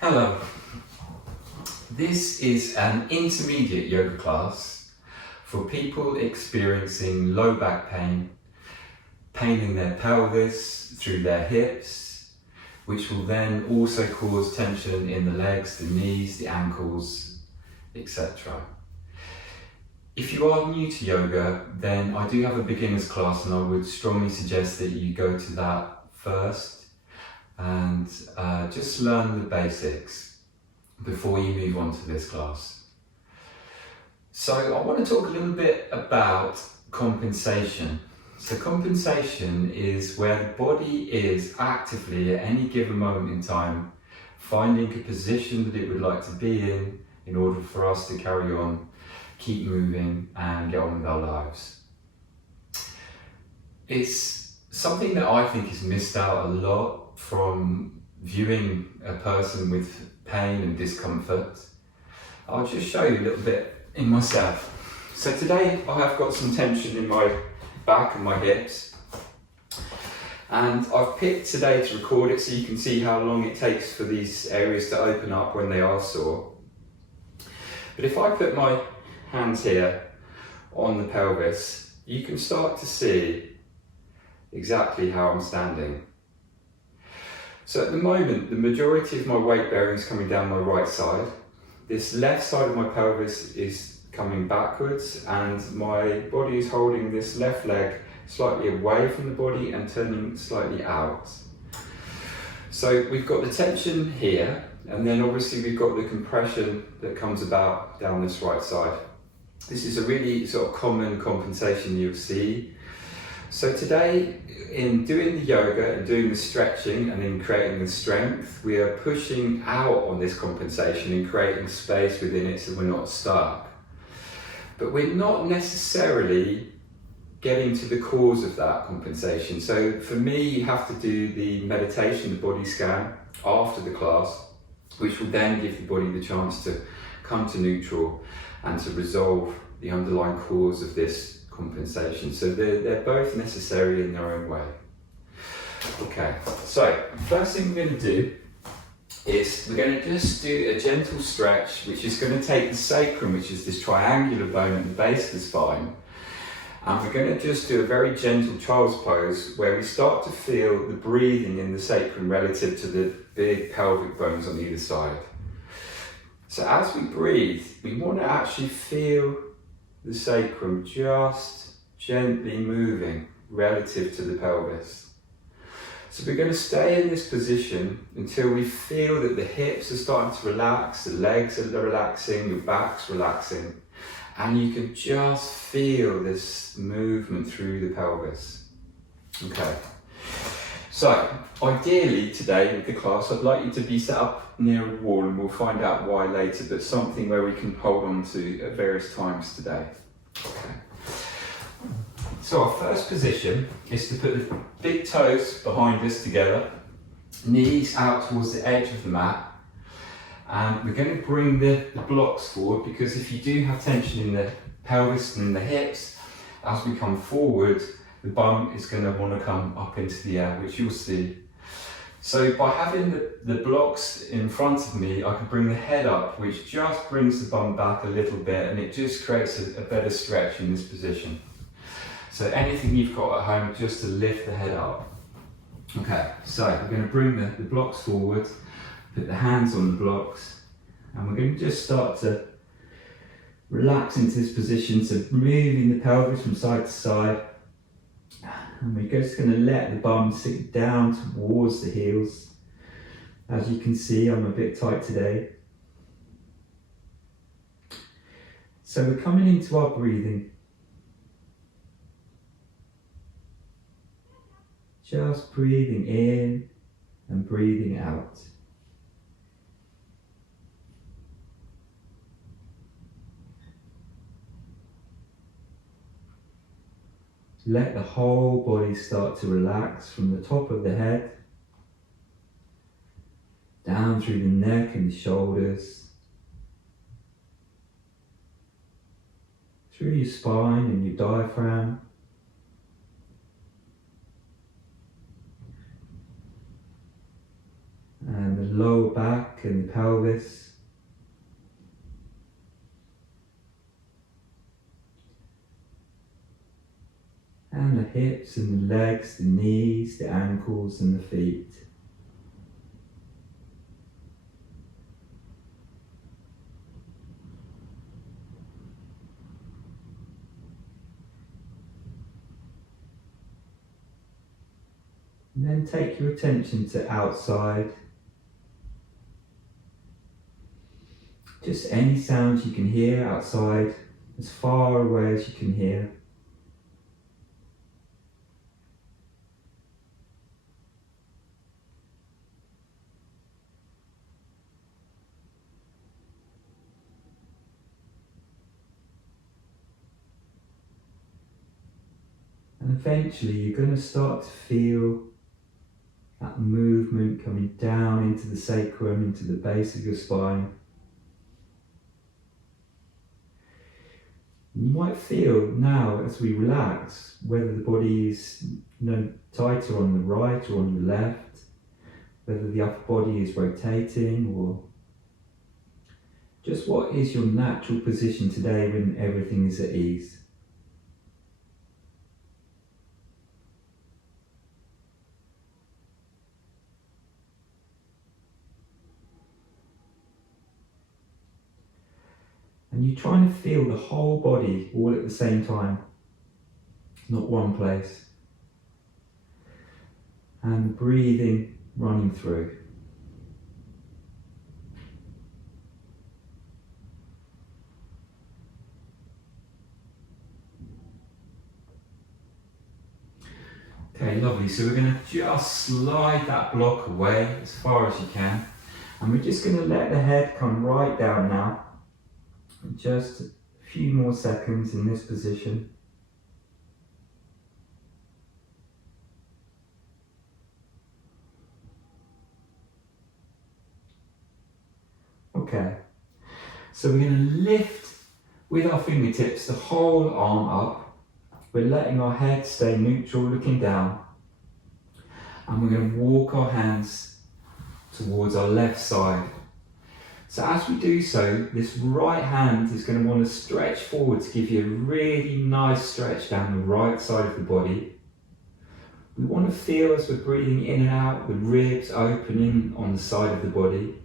Hello. This is an intermediate yoga class for people experiencing low back pain, pain in their pelvis, through their hips, which will then also cause tension in the legs, the knees, the ankles, etc. If you are new to yoga, then I do have a beginner's class and I would strongly suggest that you go to that first and just learn the basics before you move on to this class. So I want to talk a little bit about compensation. So compensation is where the body is actively at any given moment in time finding a position that it would like to be in order for us to carry on, keep moving and get on with our lives. It's something that I think is missed out a lot from viewing a person with pain and discomfort. I'll just show you a little bit in myself. So today I have got some tension in my back and my hips, and I've picked today to record it so you can see how long it takes for these areas to open up when they are sore. But if I put my hands here on the pelvis, you can start to see exactly how I'm standing. So at the moment, the majority of my weight bearing is coming down my right side. This left side of my pelvis is coming backwards and my body is holding this left leg slightly away from the body and turning slightly out. So we've got the tension here, and then obviously we've got the compression that comes about down this right side. This is a really sort of common compensation you'll see. So today, in doing the yoga and doing the stretching and in creating the strength, we are pushing out on this compensation and creating space within it so we're not stuck. But we're not necessarily getting to the cause of that compensation. So for me, you have to do the meditation, the body scan, after the class, which will then give the body the chance to come to neutral and to resolve the underlying cause of this compensation. So they're both necessary in their own way. Okay, so first thing we're going to do is we're going to just do a gentle stretch, which is going to take the sacrum, which is this triangular bone at the base of the spine, and we're going to just do a very gentle child's pose where we start to feel the breathing in the sacrum relative to the big pelvic bones on either side. So as we breathe, we want to actually feel the sacrum just gently moving relative to the pelvis. So we're going to stay in this position until we feel that the hips are starting to relax, the legs are relaxing, your back's relaxing, and you can just feel this movement through the pelvis. Okay. So, ideally today with the class, I'd like you to be set up near a wall, and we'll find out why later, but something where we can hold on to at various times today. Okay. So our first position is to put the big toes behind us together, knees out towards the edge of the mat, and we're going to bring the blocks forward, because if you do have tension in the pelvis and in the hips, as we come forward, the bum is going to want to come up into the air, which you'll see. So by having the blocks in front of me, I can bring the head up, which just brings the bum back a little bit, and it just creates a better stretch in this position. So anything you've got at home, just to lift the head up. Okay, so we're going to bring the blocks forward, put the hands on the blocks, and we're going to just start to relax into this position, so moving the pelvis from side to side. And we're just going to let the bum sink down towards the heels. As you can see, I'm a bit tight today. So we're coming into our breathing. Just breathing in and breathing out. Let the whole body start to relax from the top of the head, down through the neck and the shoulders, through your spine and your diaphragm, and the lower back back and the pelvis. And the hips and the legs, the knees, the ankles and the feet. And then take your attention to outside. Just any sounds you can hear outside, as far away as you can hear. And eventually you're going to start to feel that movement coming down into the sacrum, into the base of your spine. You might feel now as we relax whether the body is tighter on the right or on the left, whether the upper body is rotating, or just what is your natural position today when everything is at ease. And you're trying to feel the whole body all at the same time, not one place. And breathing running through. Okay, lovely. So we're going to just slide that block away as far as you can. And we're just going to let the head come right down now. Just a few more seconds in this position. Okay, so we're going to lift with our fingertips the whole arm up. We're letting our head stay neutral, looking down. And we're going to walk our hands towards our left side. So as we do so, this right hand is going to want to stretch forward to give you a really nice stretch down the right side of the body. We want to feel as we're breathing in and out, the ribs opening on the side of the body.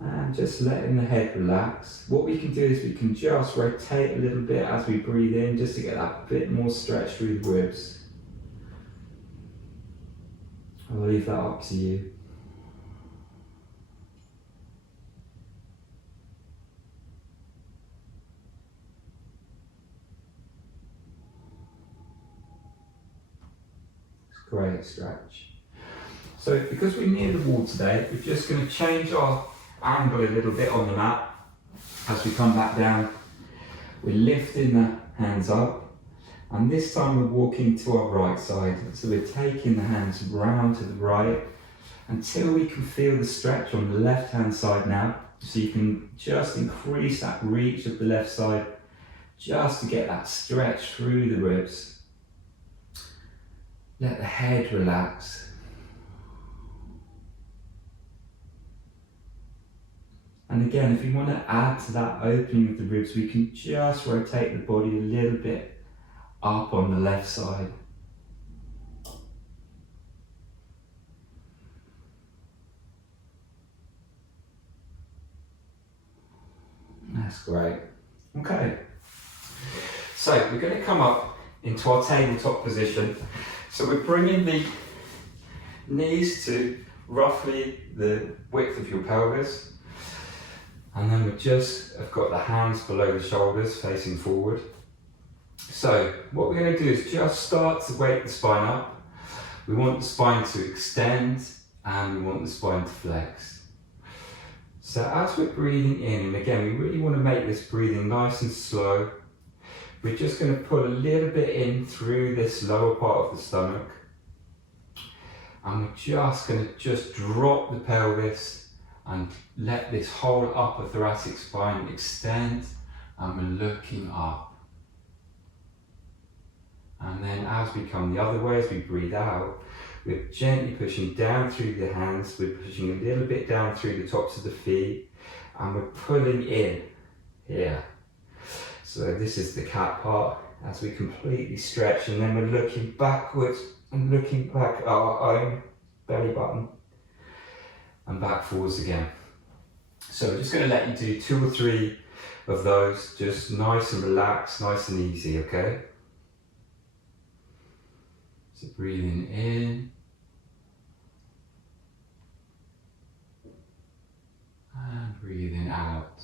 And just letting the head relax. What we can do is we can just rotate a little bit as we breathe in, just to get that bit more stretch through the ribs. I'll leave that up to you. Great stretch. So because we're near the wall today, we're just going to change our angle a little bit on the mat as we come back down. We're lifting the hands up, and this time we're walking to our right side. So we're taking the hands round to the right until we can feel the stretch on the left hand side now. So you can just increase that reach of the left side just to get that stretch through the ribs. Let the head relax. And again, if you want to add to that opening of the ribs, we can just rotate the body a little bit up on the left side. That's great. Okay. So we're going to come up into our tabletop position. So we're bringing the knees to roughly the width of your pelvis, and then we just have got the hands below the shoulders facing forward. So what we're going to do is just start to wake the spine up. We want the spine to extend and we want the spine to flex. So as we're breathing in, and again we really want to make this breathing nice and slow, we're just going to pull a little bit in through this lower part of the stomach, and we're just going to drop the pelvis and let this whole upper thoracic spine extend, and we're looking up. And then as we come the other way, as we breathe out, We're gently pushing down through the hands, we're pushing a little bit down through the tops of the feet, and we're pulling in here. So this is the cat part as we completely stretch, and then we're looking backwards and looking back at our own belly button and back forwards again. So we're just going to let you do 2 or 3 of those, just nice and relaxed, nice and easy, okay? So breathing in and breathing out.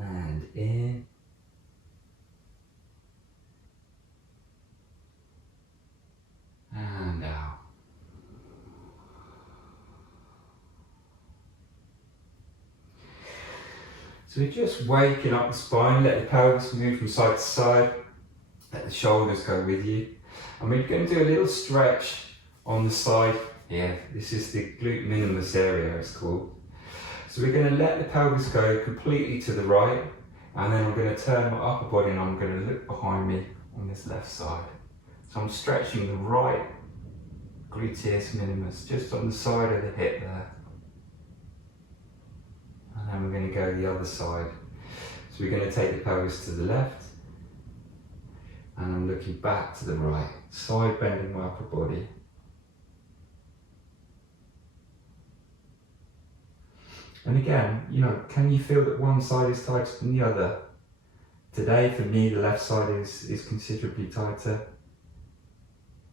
And in and out. So we're just waking up the spine, let the pelvis move from side to side, let the shoulders go with you. And we're going to do a little stretch on the side here. This is the glute minimus area, it's called. So we're going to let the pelvis go completely to the right, and then I'm going to turn my upper body and I'm going to look behind me on this left side. So I'm stretching the right gluteus minimus, just on the side of the hip there. And then we're going to go the other side. So we're going to take the pelvis to the left, and I'm looking back to the right, side bending my upper body. And again, you know, can you feel that one side is tighter than the other? Today, for me, the left side is considerably tighter.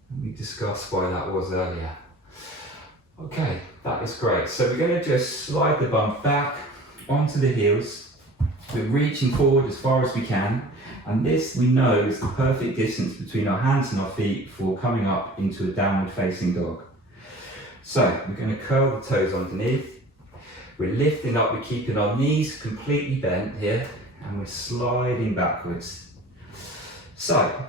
And we discussed why that was earlier. Okay, that is great. So we're going to just slide the bum back onto the heels. We're reaching forward as far as we can. And this, we know, is the perfect distance between our hands and our feet for coming up into a downward facing dog. So we're going to curl the toes underneath. We're lifting up, we're keeping our knees completely bent here, and we're sliding backwards. So,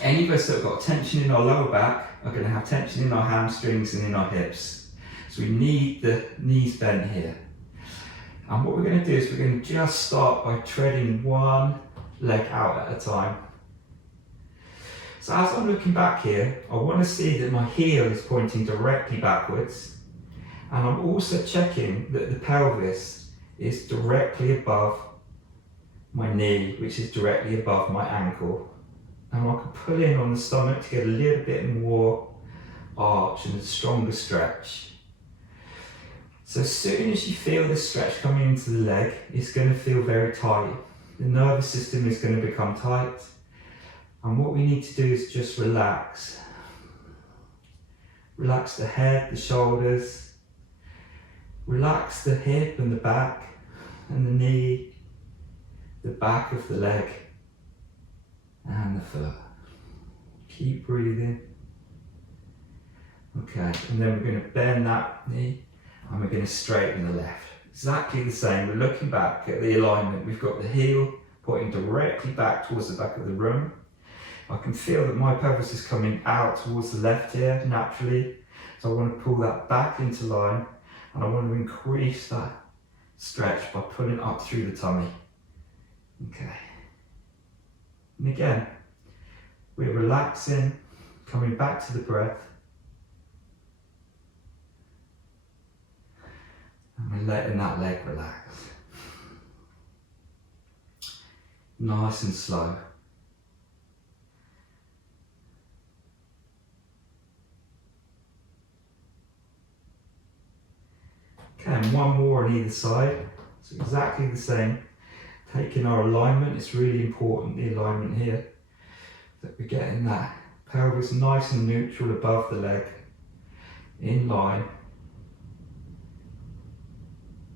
any of us that have got tension in our lower back are going to have tension in our hamstrings and in our hips. So we need the knees bent here. And what we're going to do is we're going to just start by treading one leg out at a time. So as I'm looking back here, I want to see that my heel is pointing directly backwards. And I'm also checking that the pelvis is directly above my knee, which is directly above my ankle. And I can pull in on the stomach to get a little bit more arch and a stronger stretch. So as soon as you feel the stretch coming into the leg, it's going to feel very tight. The nervous system is going to become tight. And what we need to do is just relax. Relax the head, the shoulders. Relax the hip and the back and the knee, the back of the leg and the foot. Keep breathing. Okay, and then we're going to bend that knee and we're going to straighten the left. Exactly the same. We're looking back at the alignment. We've got the heel pointing directly back towards the back of the room. I can feel that my pelvis is coming out towards the left here naturally. So I want to pull that back into line. And I want to increase that stretch by pulling up through the tummy. Okay. And again, we're relaxing, coming back to the breath. And we're letting that leg relax. Nice and slow. Okay, and one more on either side. It's exactly the same. Taking our alignment, it's really important, the alignment here, that we're getting that pelvis nice and neutral above the leg, in line,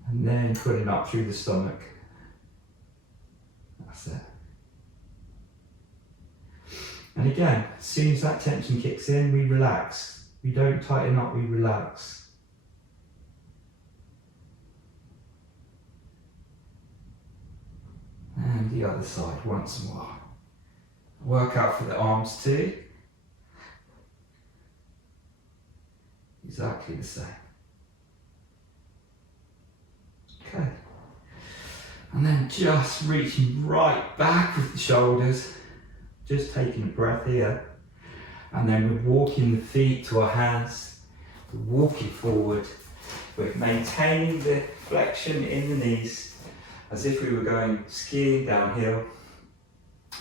and then putting up through the stomach. That's it. And again, as soon as that tension kicks in, we relax. We don't tighten up, we relax. And the other side once more. Work out for the arms too. Exactly the same. Okay. And then just reaching right back with the shoulders, just taking a breath here. And then we're walking the feet to our hands, we're walking forward, we're maintaining the flexion in the knees as if we were going skiing downhill,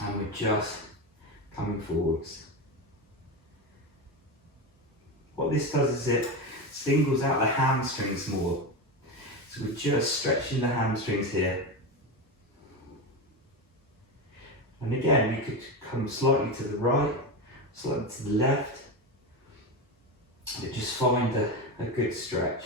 and we're just coming forwards. What this does is it singles out the hamstrings more. So we're just stretching the hamstrings here. And again, you could come slightly to the right, slightly to the left, but just find a good stretch.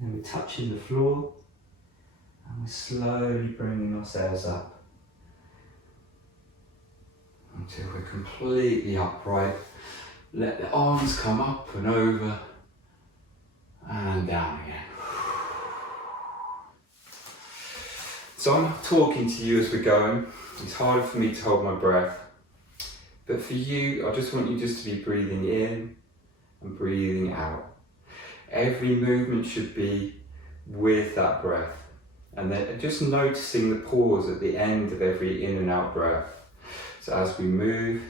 And we're touching the floor, and we're slowly bringing ourselves up until we're completely upright. Let the arms come up and over and down again. So I'm talking to you as we're going. It's harder for me to hold my breath, but for you, I just want you just to be breathing in and breathing out. Every movement should be with that breath, and then just noticing the pause at the end of every in and out breath. So as we move,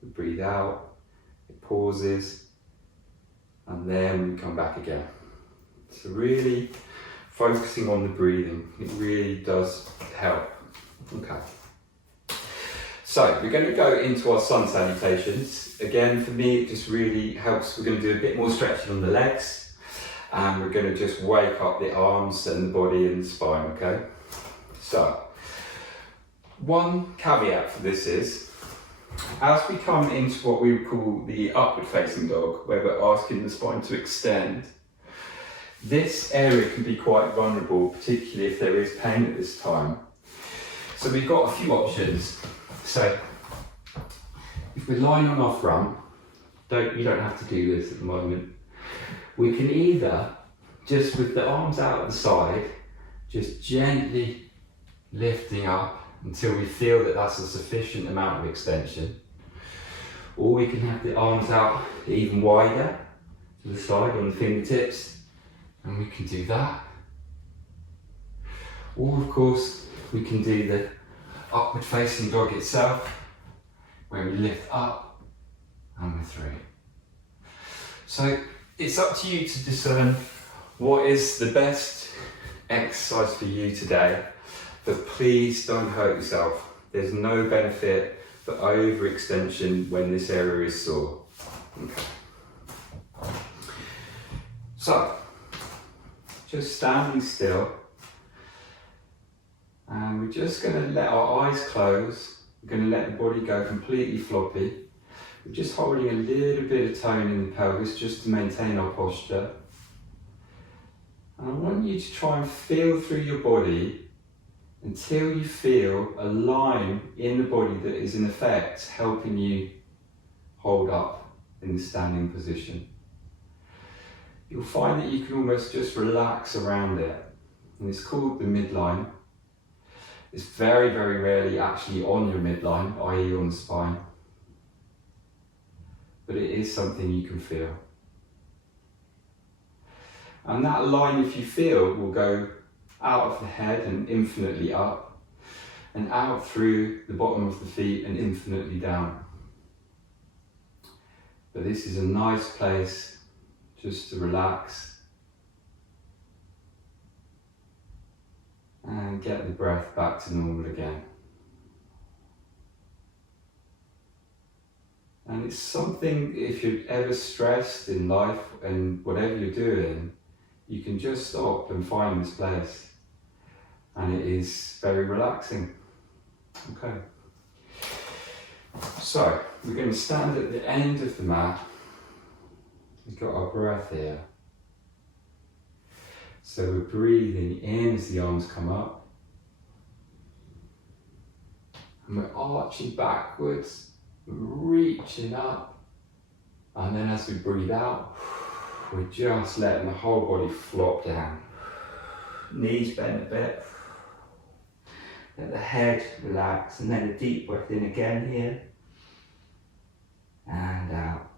we breathe out, it pauses, and then we come back again. So really focusing on the breathing, it really does help. Okay. So we're going to go into our sun salutations. Again, for me, it just really helps. We're going to do a bit more stretching on the legs, and we're going to just wake up the arms and the body and the spine, okay? So, one caveat for this is, as we come into what we call the upward facing dog, where we're asking the spine to extend, this area can be quite vulnerable, particularly if there is pain at this time. So we've got a few options. So, if we're lying on our front, you don't have to do this at the moment. We can either, just with the arms out at the side, just gently lifting up until we feel that that's a sufficient amount of extension. Or we can have the arms out even wider to the side on the fingertips, and we can do that. Or of course, we can do the upward facing dog itself, where we lift up and we're through. So it's up to you to discern what is the best exercise for you today, but please don't hurt yourself. There's no benefit for overextension when this area is sore. Okay. So, just standing still, and we're just going to let our eyes close. We're going to let the body go completely floppy. We're just holding a little bit of tone in the pelvis just to maintain our posture. And I want you to try and feel through your body until you feel a line in the body that is in effect helping you hold up in the standing position. You'll find that you can almost just relax around it. And it's called the midline. It's very, very rarely actually on your midline, i.e. on the spine. But it is something you can feel. And that line, if you feel, will go out of the head and infinitely up, and out through the bottom of the feet and infinitely down. But this is a nice place just to relax and get the breath back to normal again. And it's something, if you're ever stressed in life and whatever you're doing, you can just stop and find this place. And it is very relaxing. Okay. So, we're going to stand at the end of the mat. We've got our breath here. So we're breathing in as the arms come up. And we're arching backwards. Reaching up, and then as we breathe out, we're just letting the whole body flop down. Knees bend a bit, let the head relax, and then a deep breath in again here, and out.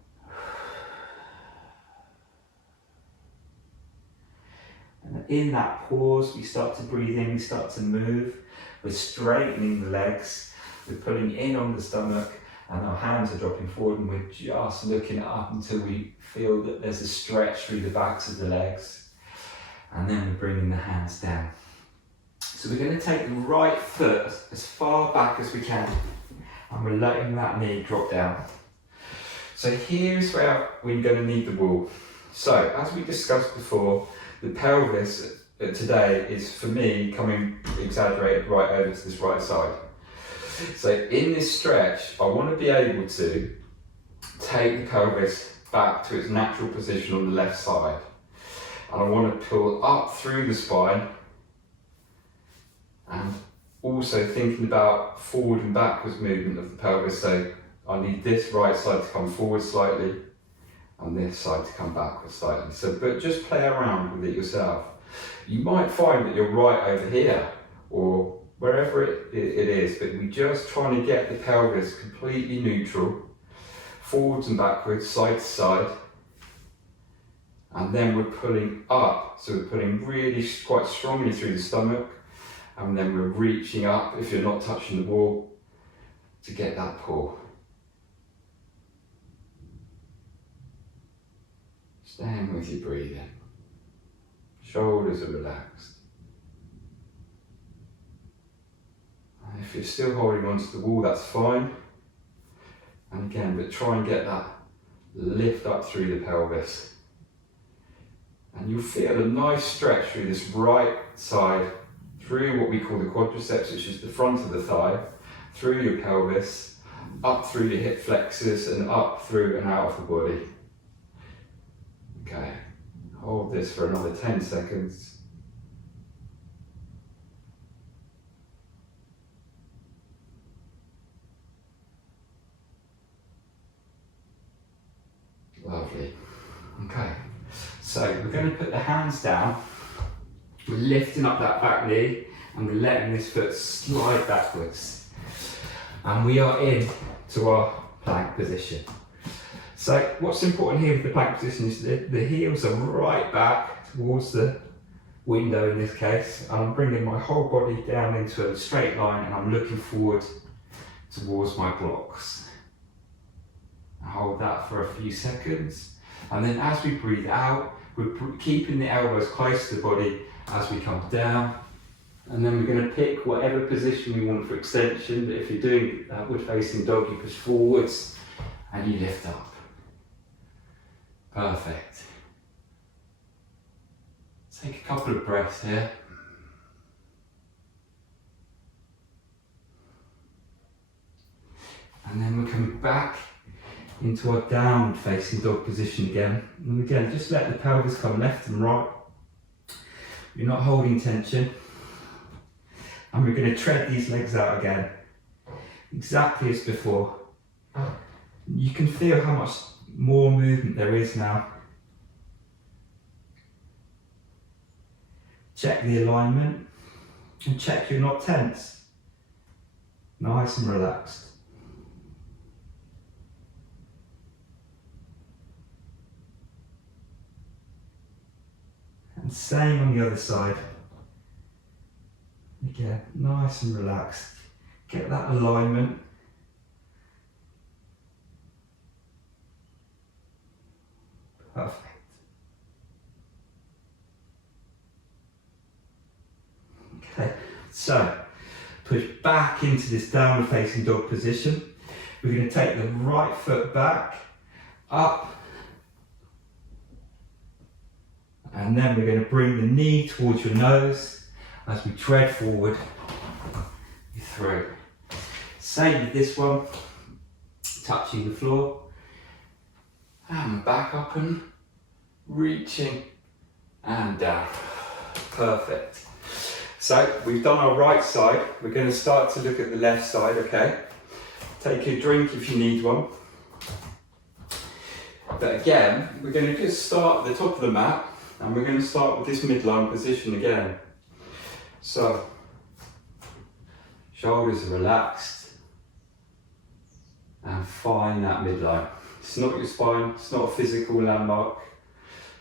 And in that pause, we start to breathe in, we start to move. We're straightening the legs, we're pulling in on the stomach, and our hands are dropping forward, and we're just looking up until we feel that there's a stretch through the backs of the legs. And then we're bringing the hands down. So we're going to take the right foot as far back as we can, and we're letting that knee drop down. So here's where we're going to need the wall. So as we discussed before, the pelvis today is, for me, coming exaggerated right over to this right side. So in this stretch, I want to be able to take the pelvis back to its natural position on the left side. And I want to pull up through the spine, and also thinking about forward and backwards movement of the pelvis. So I need this right side to come forward slightly and this side to come backwards slightly. So, but just play around with it yourself. You might find that you're right over here or wherever it is, but we're just trying to get the pelvis completely neutral, forwards and backwards, side to side. And then we're pulling up, so we're pulling really quite strongly through the stomach, and then we're reaching up, if you're not touching the wall, to get that pull. Staying with your breathing. Shoulders are relaxed. And if you're still holding onto the wall, that's fine. And again, but try and get that lift up through the pelvis. And you'll feel a nice stretch through this right side, through what we call the quadriceps, which is the front of the thigh, through your pelvis, up through your hip flexors, and up through and out of the body. Okay, hold this for another 10 seconds. Lovely. Okay. So we're going to put the hands down, we're lifting up that back knee, and we're letting this foot slide backwards. And we are in to our plank position. So what's important here with the plank position is that the heels are right back towards the window in this case. And I'm bringing my whole body down into a straight line, and I'm looking forward towards my blocks. I hold that for a few seconds. And then as we breathe out, we're keeping the elbows close to the body as we come down. And then we're going to pick whatever position we want for extension. But if you're doing upward facing dog, you push forwards and you lift up. Perfect. Take a couple of breaths here. And then we're coming back into our downward facing dog position again. And again, just let the pelvis come left and right. You're not holding tension. And we're going to tread these legs out again, exactly as before. You can feel how much more movement there is now. Check the alignment and check you're not tense. Nice and relaxed. And same on the other side. Again, nice and relaxed. Get that alignment. Perfect. Okay, so push back into this downward facing dog position. We're going to take the right foot back, up, and then we're going to bring the knee towards your nose as we tread forward through. Same with this one, touching the floor, and back up and reaching and down. Perfect. So we've done our right side. We're going to start to look at the left side, okay? Take a drink if you need one. But again, we're going to just start at the top of the mat, and we're going to start with this midline position again. So, shoulders are relaxed, and and find that midline. It's not your spine, it's not a physical landmark,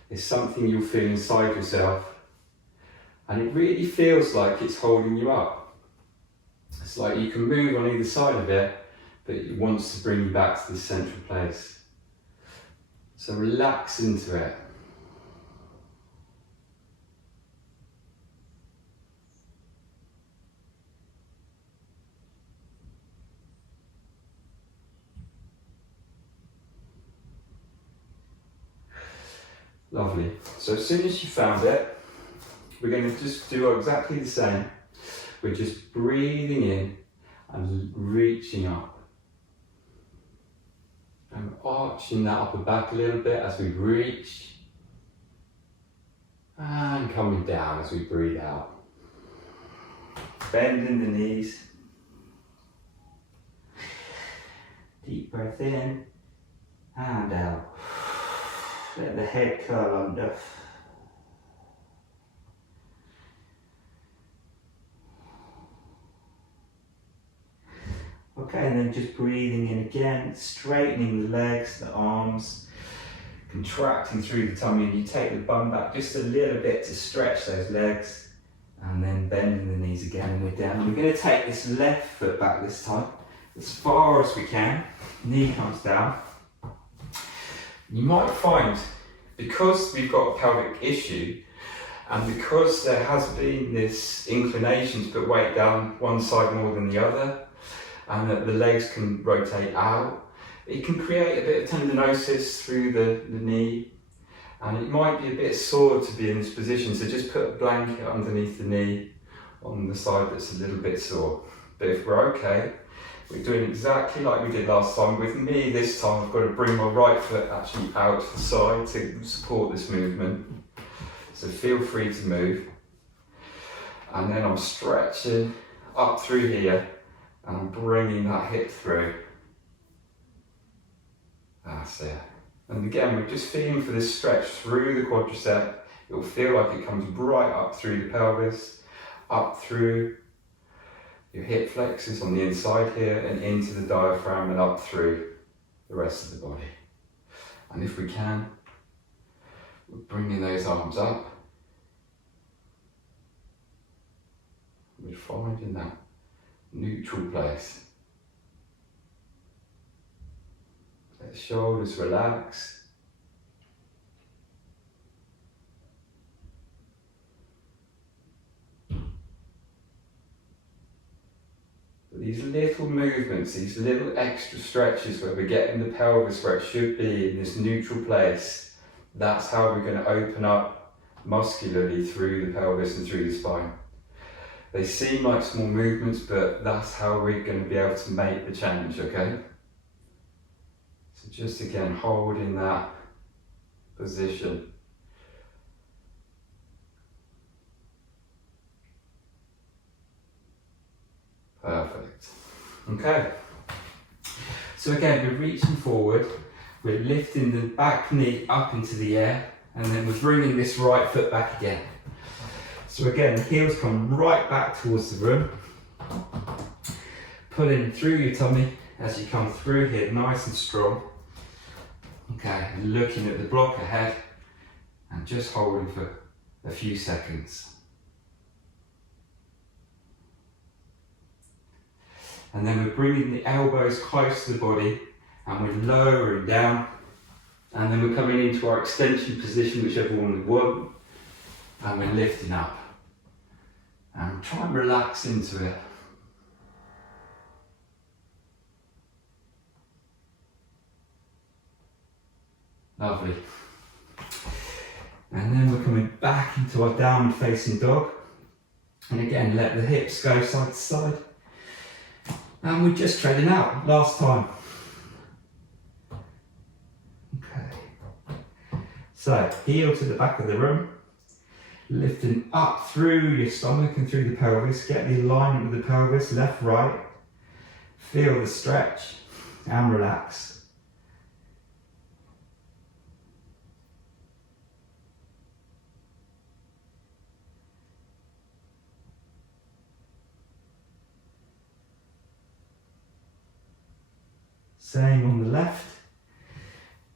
it's something you'll feel inside yourself, and it really feels like it's holding you up. It's like you can move on either side of it, but it wants to bring you back to this central place. So relax into it. Lovely. So as soon as you found it, we're going to just do exactly the same. We're just breathing in and reaching up. And arching that upper back a little bit as we reach. And coming down as we breathe out. Bending the knees. Deep breath in and out. Let the head curl under. Okay, and then just breathing in again, straightening the legs, the arms, contracting through the tummy, and you take the bum back just a little bit to stretch those legs, and then bending the knees again, and we're down. We're going to take this left foot back this time, as far as we can. Knee comes down. You might find, because we've got a pelvic issue, and because there has been this inclination to put weight down one side more than the other, and that the legs can rotate out, it can create a bit of tendinosis through the knee, and it might be a bit sore to be in this position, so just put a blanket underneath the knee on the side that's a little bit sore. But if we're okay, we're doing exactly like we did last time. With me this time, I've got to bring my right foot actually out to the side to support this movement. So feel free to move. And then I'm stretching up through here, and I'm bringing that hip through. That's it. And again, we're just feeling for this stretch through the quadricep. It will feel like it comes right up through the pelvis, up through your hip flexors on the inside here, and into the diaphragm, and up through the rest of the body. And if we can, we're bringing those arms up. We're finding that neutral place. Let the shoulders relax. These little movements, these little extra stretches where we're getting the pelvis where it should be in this neutral place, that's how we're going to open up muscularly through the pelvis and through the spine. They seem like small movements, but that's how we're going to be able to make the change, okay? So just again, holding that position. Perfect. Okay. So again, we're reaching forward, we're lifting the back knee up into the air, and then we're bringing this right foot back again. So again, the heels come right back towards the room, pulling through your tummy as you come through here, nice and strong. Okay, looking at the block ahead, and just holding for a few seconds. And then we're bringing the elbows close to the body, and we're lowering down, and then we're coming into our extension position, whichever one we want, and we're lifting up. And try and relax into it. Lovely. And then we're coming back into our downward facing dog. And again, let the hips go side to side. And we're just treading out, last time. Okay. So, heel to the back of the room. Lifting up through your stomach and through the pelvis. Get the alignment with the pelvis, left, right. Feel the stretch and relax. Same on the left.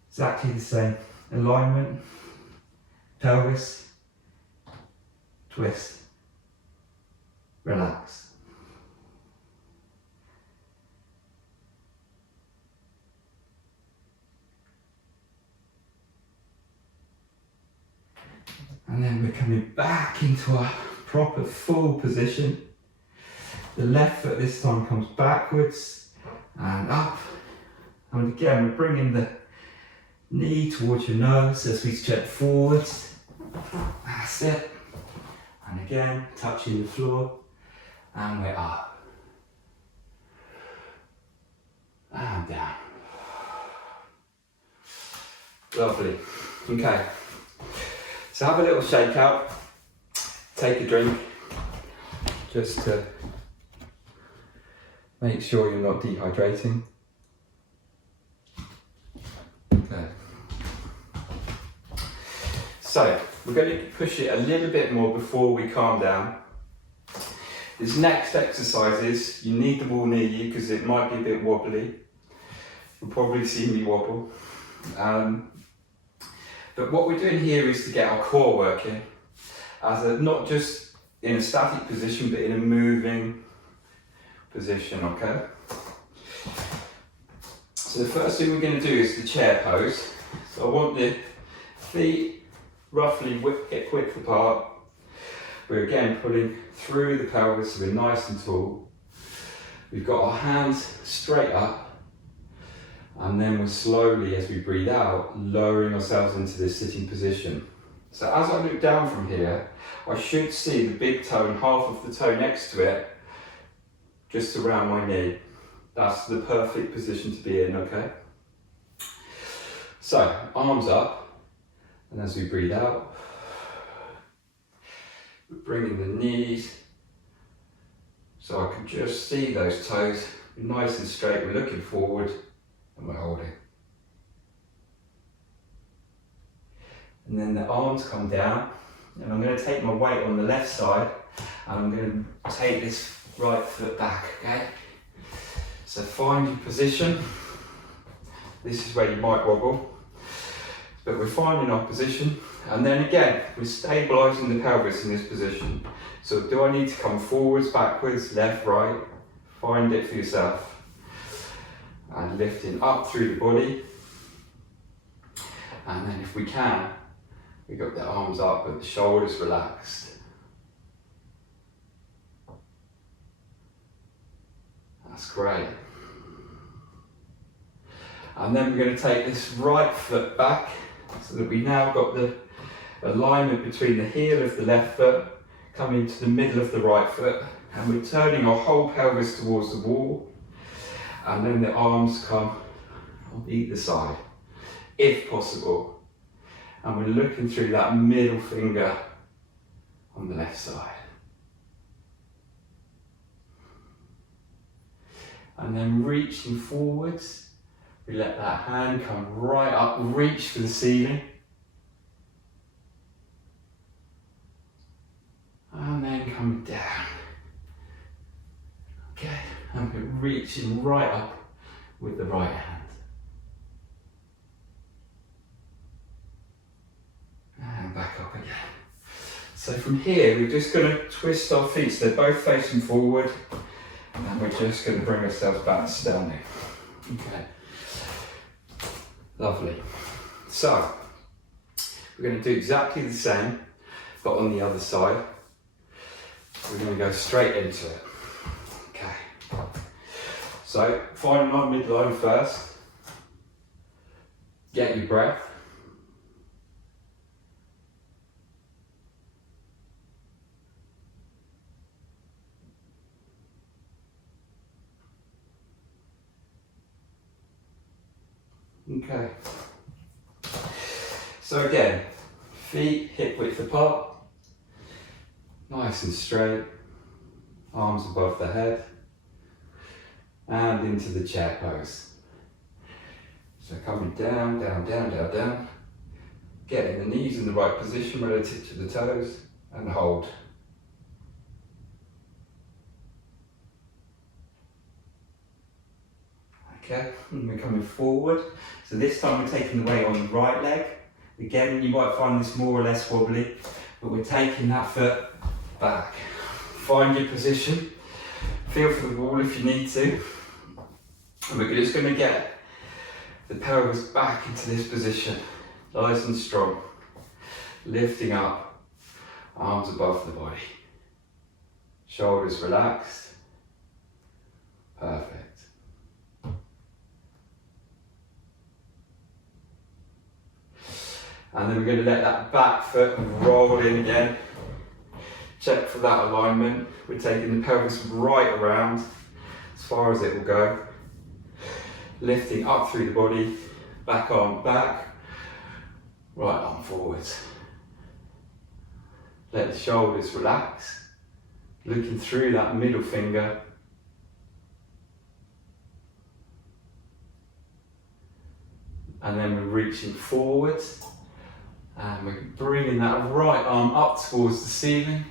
Exactly the same. Alignment, pelvis, twist, relax. And then we're coming back into our proper full position. The left foot this time comes backwards and up. And again, we're bringing the knee towards your nose as we step forwards. That's it. And again, touching the floor. And we're up. And down. Lovely. Okay. So have a little shake out. Take a drink. Just to make sure you're not dehydrating. Okay. So we're going to push it a little bit more before we calm down. This next exercise is, you need the wall near you because it might be a bit wobbly. You'll probably see me wobble. But what we're doing here is to get our core working, not just in a static position, but in a moving position, okay? So the first thing we're going to do is the chair pose. So I want the feet roughly hip width apart. We're again pulling through the pelvis so we're nice and tall. We've got our hands straight up. And then we're slowly, as we breathe out, lowering ourselves into this sitting position. So as I look down from here, I should see the big toe and half of the toe next to it, just around my knee. That's the perfect position to be in, okay? So, arms up, and as we breathe out, we're bringing the knees, so I can just see those toes, nice and straight, we're looking forward, and we're holding. And then the arms come down, and I'm going to take my weight on the left side, and I'm going to take this right foot back, okay? So find your position. This is where you might wobble, but we're finding our position, and then again, we're stabilising the pelvis in this position. So do I need to come forwards, backwards, left, right? Find it for yourself. And lifting up through the body, and then if we can, we got the arms up but the shoulders relaxed. That's great. And then we're going to take this right foot back so that we now got the alignment between the heel of the left foot coming to the middle of the right foot, and we're turning our whole pelvis towards the wall. And then the arms come on either side, if possible. And we're looking through that middle finger on the left side. And then reaching forwards, we let that hand come right up, reach for the ceiling. And then coming down. Okay. And we're reaching right up with the right hand. And back up again. So from here, we're just going to twist our feet so they're both facing forward. And we're just going to bring ourselves back to standing. Okay. Lovely. So, we're going to do exactly the same, but on the other side. We're going to go straight into it. Okay. So, find our midline first. Get your breath. Okay. So again, feet hip width apart, nice and straight, arms above the head, and into the chair pose. So coming down, down, down, down, down, getting the knees in the right position relative to the toes, and hold. Okay, and we're coming forward. So this time we're taking the weight on the right leg. Again, you might find this more or less wobbly, but we're taking that foot back. Find your position. Feel for the wall if you need to. And we're just going to get the pelvis back into this position. Nice and strong. Lifting up, arms above the body. Shoulders relaxed. Perfect. And then we're going to let that back foot roll in again. Check for that alignment. We're taking the pelvis right around as far as it will go. Lifting up through the body, back arm back, right arm forwards. Let the shoulders relax. Looking through that middle finger. And then we're reaching forwards. And we're bringing that right arm up towards the ceiling.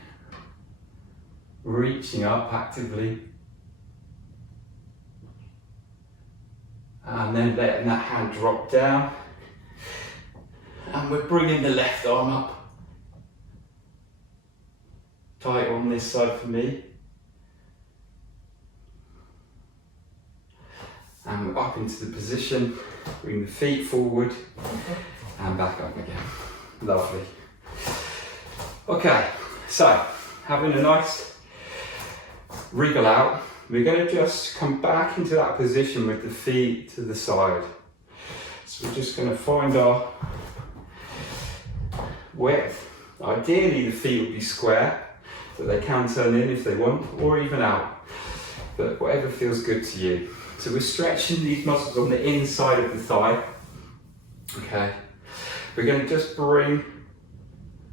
Reaching up actively. And then letting that hand drop down. And we're bringing the left arm up. Tight on this side for me. And we're up into the position. Bring the feet forward and back up again. Lovely. Okay, so having a nice wriggle out, we're going to just come back into that position with the feet to the side. So we're just going to find our width. Ideally the feet would be square, but they can turn in if they want, or even out, but whatever feels good to you. So we're stretching these muscles on the inside of the thigh. Okay, we're going to just bring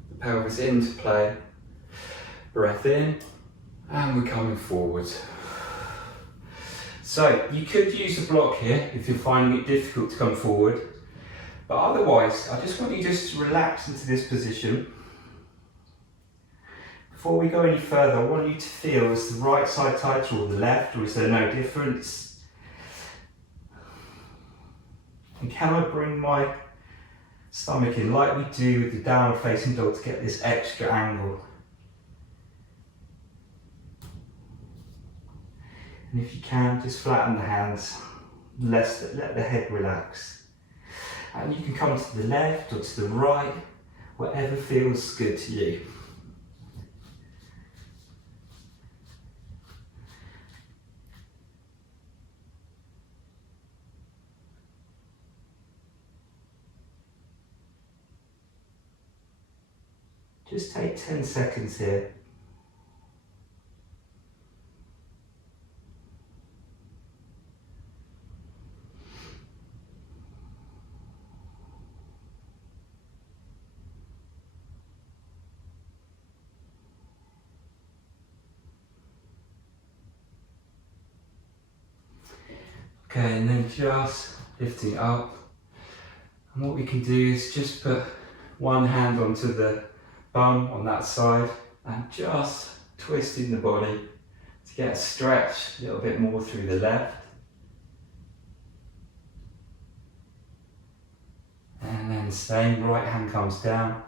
the pelvis into play. Breath in, and we're coming forward. So you could use a block here if you're finding it difficult to come forward, but otherwise I just want you just to relax into this position. Before we go any further, I want you to feel, is the right side tighter or the left, or is there no difference? And can I bring my stomach in like we do with the downward facing dog to get this extra angle? And if you can, just flatten the hands, let the head relax. And you can come to the left or to the right, whatever feels good to you. Just take 10 seconds here. Okay, and then just lifting up. And what we can do is just put one hand onto the bum on that side and just twisting the body to get a stretch a little bit more through the left. And then same, right hand comes down,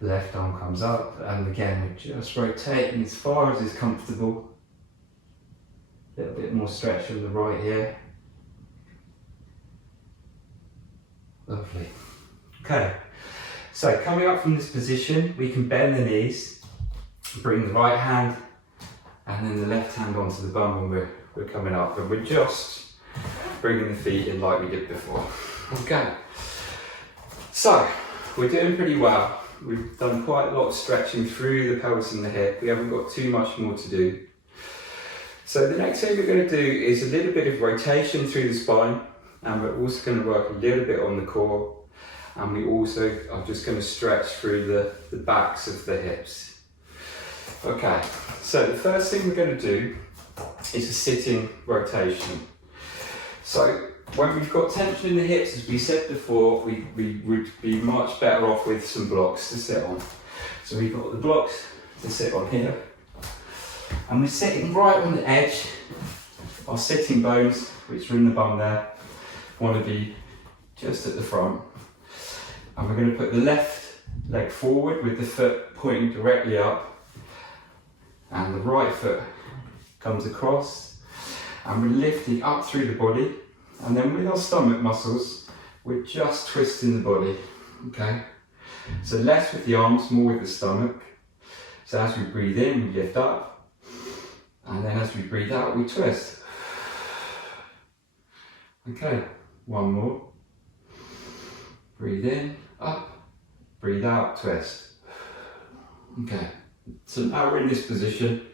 left arm comes up, and again we're just rotating as far as is comfortable. A little bit more stretch on the right here. Lovely. Okay. So coming up from this position, we can bend the knees, bring the right hand and then the left hand onto the bum when we're coming up, and we're just bringing the feet in like we did before. Okay, so we're doing pretty well. We've done quite a lot of stretching through the pelvis and the hip. We haven't got too much more to do. So the next thing we're going to do is a little bit of rotation through the spine, and we're also going to work a little bit on the core. And we also are just going to stretch through the backs of the hips. Okay, so the first thing we're going to do is a sitting rotation. So when we've got tension in the hips, as we said before, we would be much better off with some blocks to sit on. So we've got the blocks to sit on here. And we're sitting right on the edge. Our sitting bones which are in the bum there, want to be just at the front. And we're going to put the left leg forward with the foot pointing directly up, and the right foot comes across, and we're lifting up through the body, and then with our stomach muscles we're just twisting the body. Okay, so less with the arms, more with the stomach. So as we breathe in, we lift up, and then as we breathe out, we twist. Okay, one more. Breathe in, up, breathe out, twist. Okay, so now we're in this position.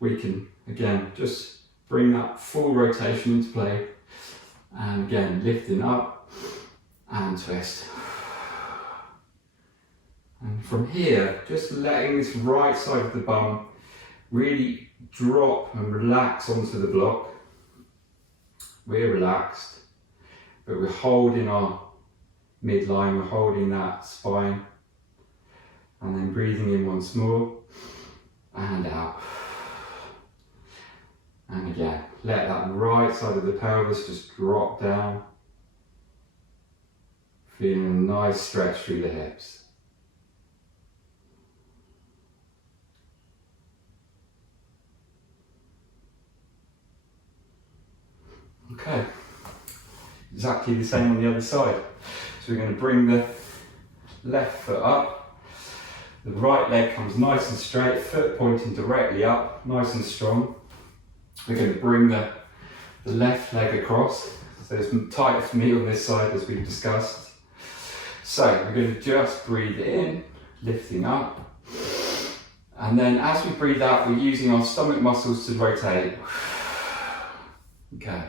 We can, again, just bring that full rotation into play. And again, lifting up and twist. And from here, just letting this right side of the bum really drop and relax onto the block. We're relaxed, but we're holding our midline, we're holding that spine. And then breathing in once more, and out. And again, let that right side of the pelvis just drop down. Feeling a nice stretch through the hips. Okay, exactly the same on the other side. So we're going to bring the left foot up, the right leg comes nice and straight, foot pointing directly up, nice and strong. We're going to bring the left leg across, so it's tight for me on this side as we've discussed. So we're going to just breathe in, lifting up, and then as we breathe out, we're using our stomach muscles to rotate. Okay.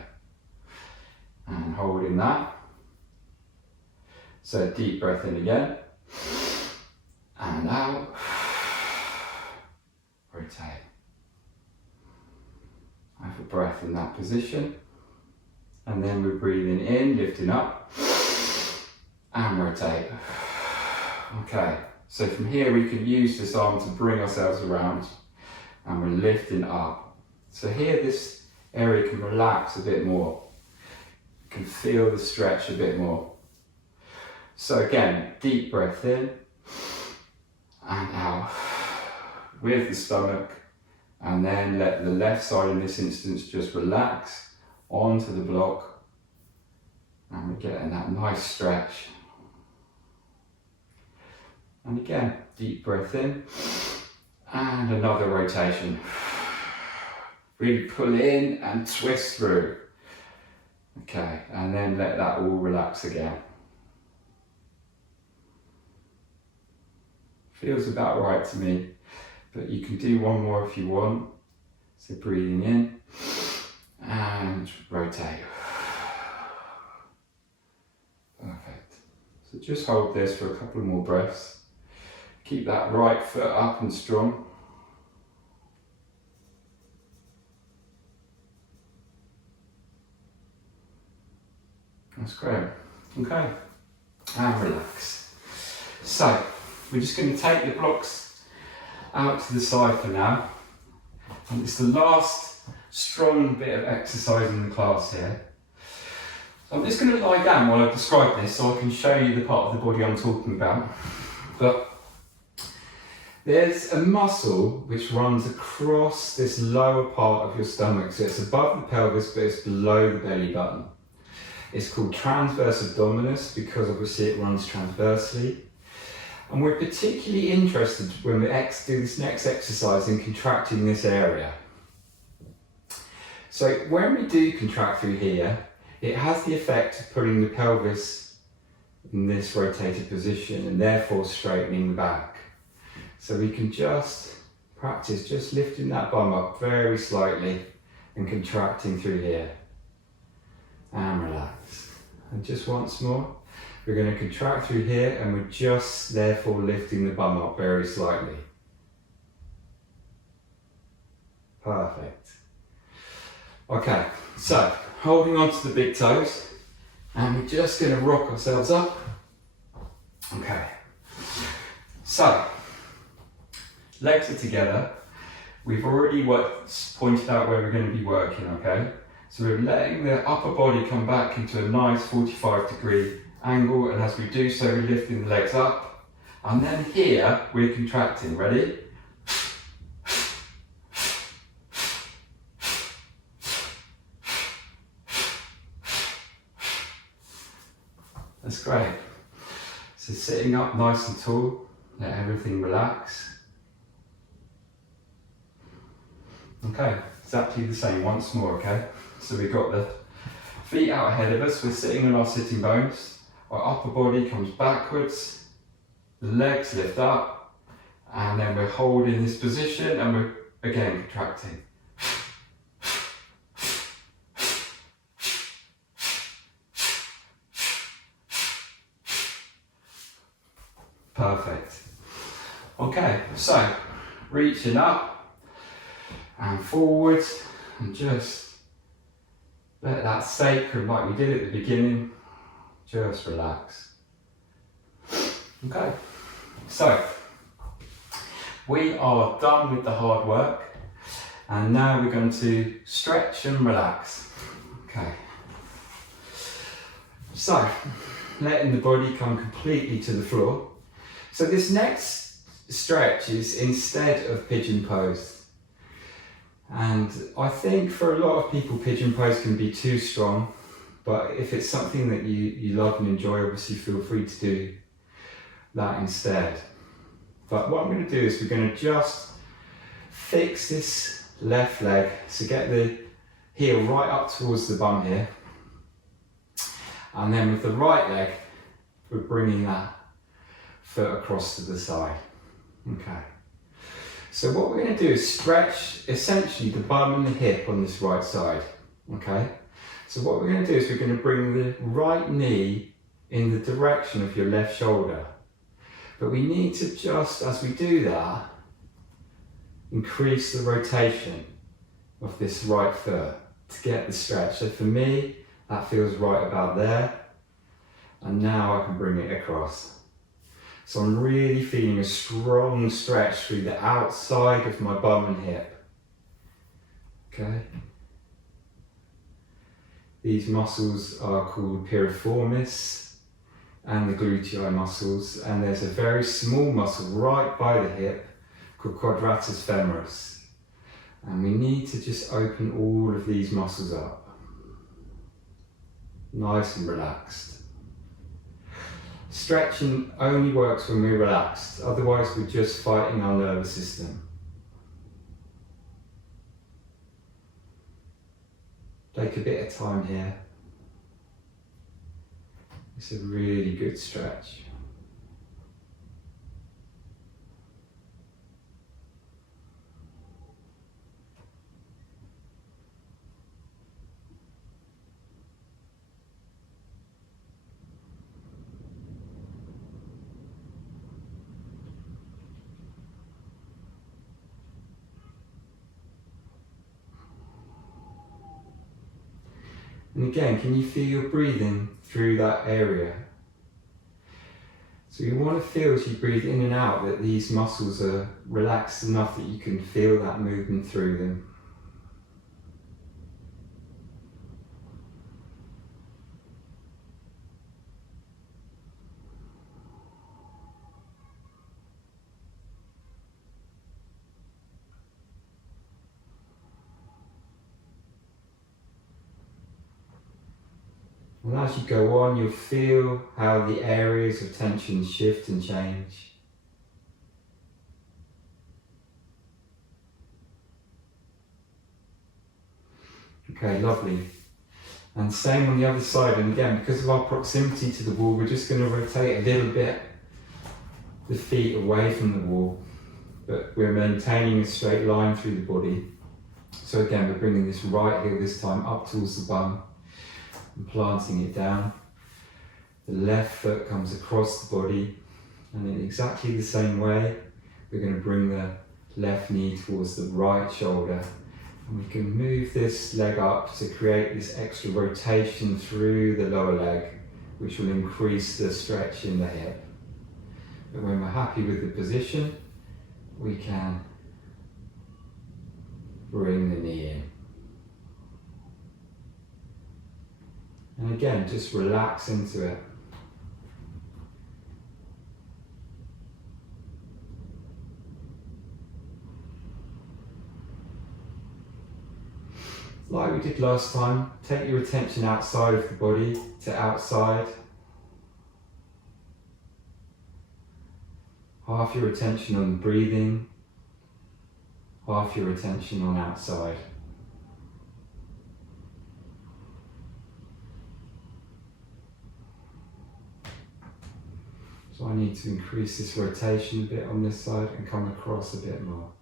And holding that. So deep breath in again. And out. Rotate. Have a breath in that position. And then we're breathing in, lifting up. And rotate. Okay. So from here we can use this arm to bring ourselves around. And we're lifting up. So here this area can relax a bit more. Can feel the stretch a bit more. So again, deep breath in and out with the stomach, and then let the left side in this instance just relax onto the block, and we're getting that nice stretch. And again, deep breath in and another rotation. Really pull in and twist through. Okay, and then let that all relax again. Feels about right to me, but you can do one more if you want. So breathing in and rotate. Perfect. So just hold this for a couple more breaths. Keep that right foot up and strong. That's great. Okay, and relax. So, we're just going to take the blocks out to the side for now. And it's the last strong bit of exercise in the class here. So I'm just going to lie down while I describe this so I can show you the part of the body I'm talking about. But there's a muscle which runs across this lower part of your stomach. So it's above the pelvis, but it's below the belly button. It's called transverse abdominis because obviously it runs transversely. And we're particularly interested when we do this next exercise in contracting this area. So when we do contract through here, it has the effect of putting the pelvis in this rotated position and therefore straightening the back. So we can just practice just lifting that bum up very slightly and contracting through here. And relax. And just once more, we're going to contract through here and we're just therefore lifting the bum up very slightly. Perfect. Okay, so holding on to the big toes and we're just going to rock ourselves up. Okay, so legs are together. We've already pointed out where we're going to be working, okay? So we're letting the upper body come back into a nice 45-degree angle, and as we do so, we're lifting the legs up. And then here, we're contracting. Ready? That's great. So sitting up nice and tall, let everything relax. Okay, exactly the same once more, okay? So we've got the feet out ahead of us, we're sitting on our sitting bones, our upper body comes backwards, the legs lift up, and then we're holding this position and we're again contracting. Perfect. Okay, so reaching up and forward, and just let that sacrum, like we did at the beginning, just relax. Okay, so we are done with the hard work, and now we're going to stretch and relax. Okay, so letting the body come completely to the floor. So this next stretch is instead of pigeon pose. And I think for a lot of people, pigeon pose can be too strong, but if it's something that you love and enjoy, obviously feel free to do that instead. But what I'm going to do is we're going to just fix this left leg, so get the heel right up towards the bum here. And then with the right leg, we're bringing that foot across to the side. Okay. So what we're going to do is stretch essentially the bum and the hip on this right side. Okay. So what we're going to do is we're going to bring the right knee in the direction of your left shoulder. But we need to just, as we do that, increase the rotation of this right foot to get the stretch. So for me, that feels right about there. And now I can bring it across. So I'm really feeling a strong stretch through the outside of my bum and hip. Okay. These muscles are called piriformis and the glutei muscles, and there's a very small muscle right by the hip called quadratus femoris. And we need to just open all of these muscles up. Nice and relaxed. Stretching only works when we're relaxed, otherwise we're just fighting our nervous system. Take a bit of time here. It's a really good stretch. And again, can you feel your breathing through that area? So you want to feel as you breathe in and out that these muscles are relaxed enough that you can feel that movement through them. And as you go on, you'll feel how the areas of tension shift and change. Okay, lovely. And same on the other side. And again, because of our proximity to the wall, we're just going to rotate a little bit the feet away from the wall. But we're maintaining a straight line through the body. So again, we're bringing this right heel this time up towards the bum and planting it down. The left foot comes across the body, and in exactly the same way, we're going to bring the left knee towards the right shoulder. And we can move this leg up to create this extra rotation through the lower leg, which will increase the stretch in the hip. But when we're happy with the position, we can bring the knee in. And again, just relax into it. Like we did last time, take your attention outside of the body to outside. Half your attention on breathing, half your attention on outside. So I need to increase this rotation a bit on this side and come across a bit more.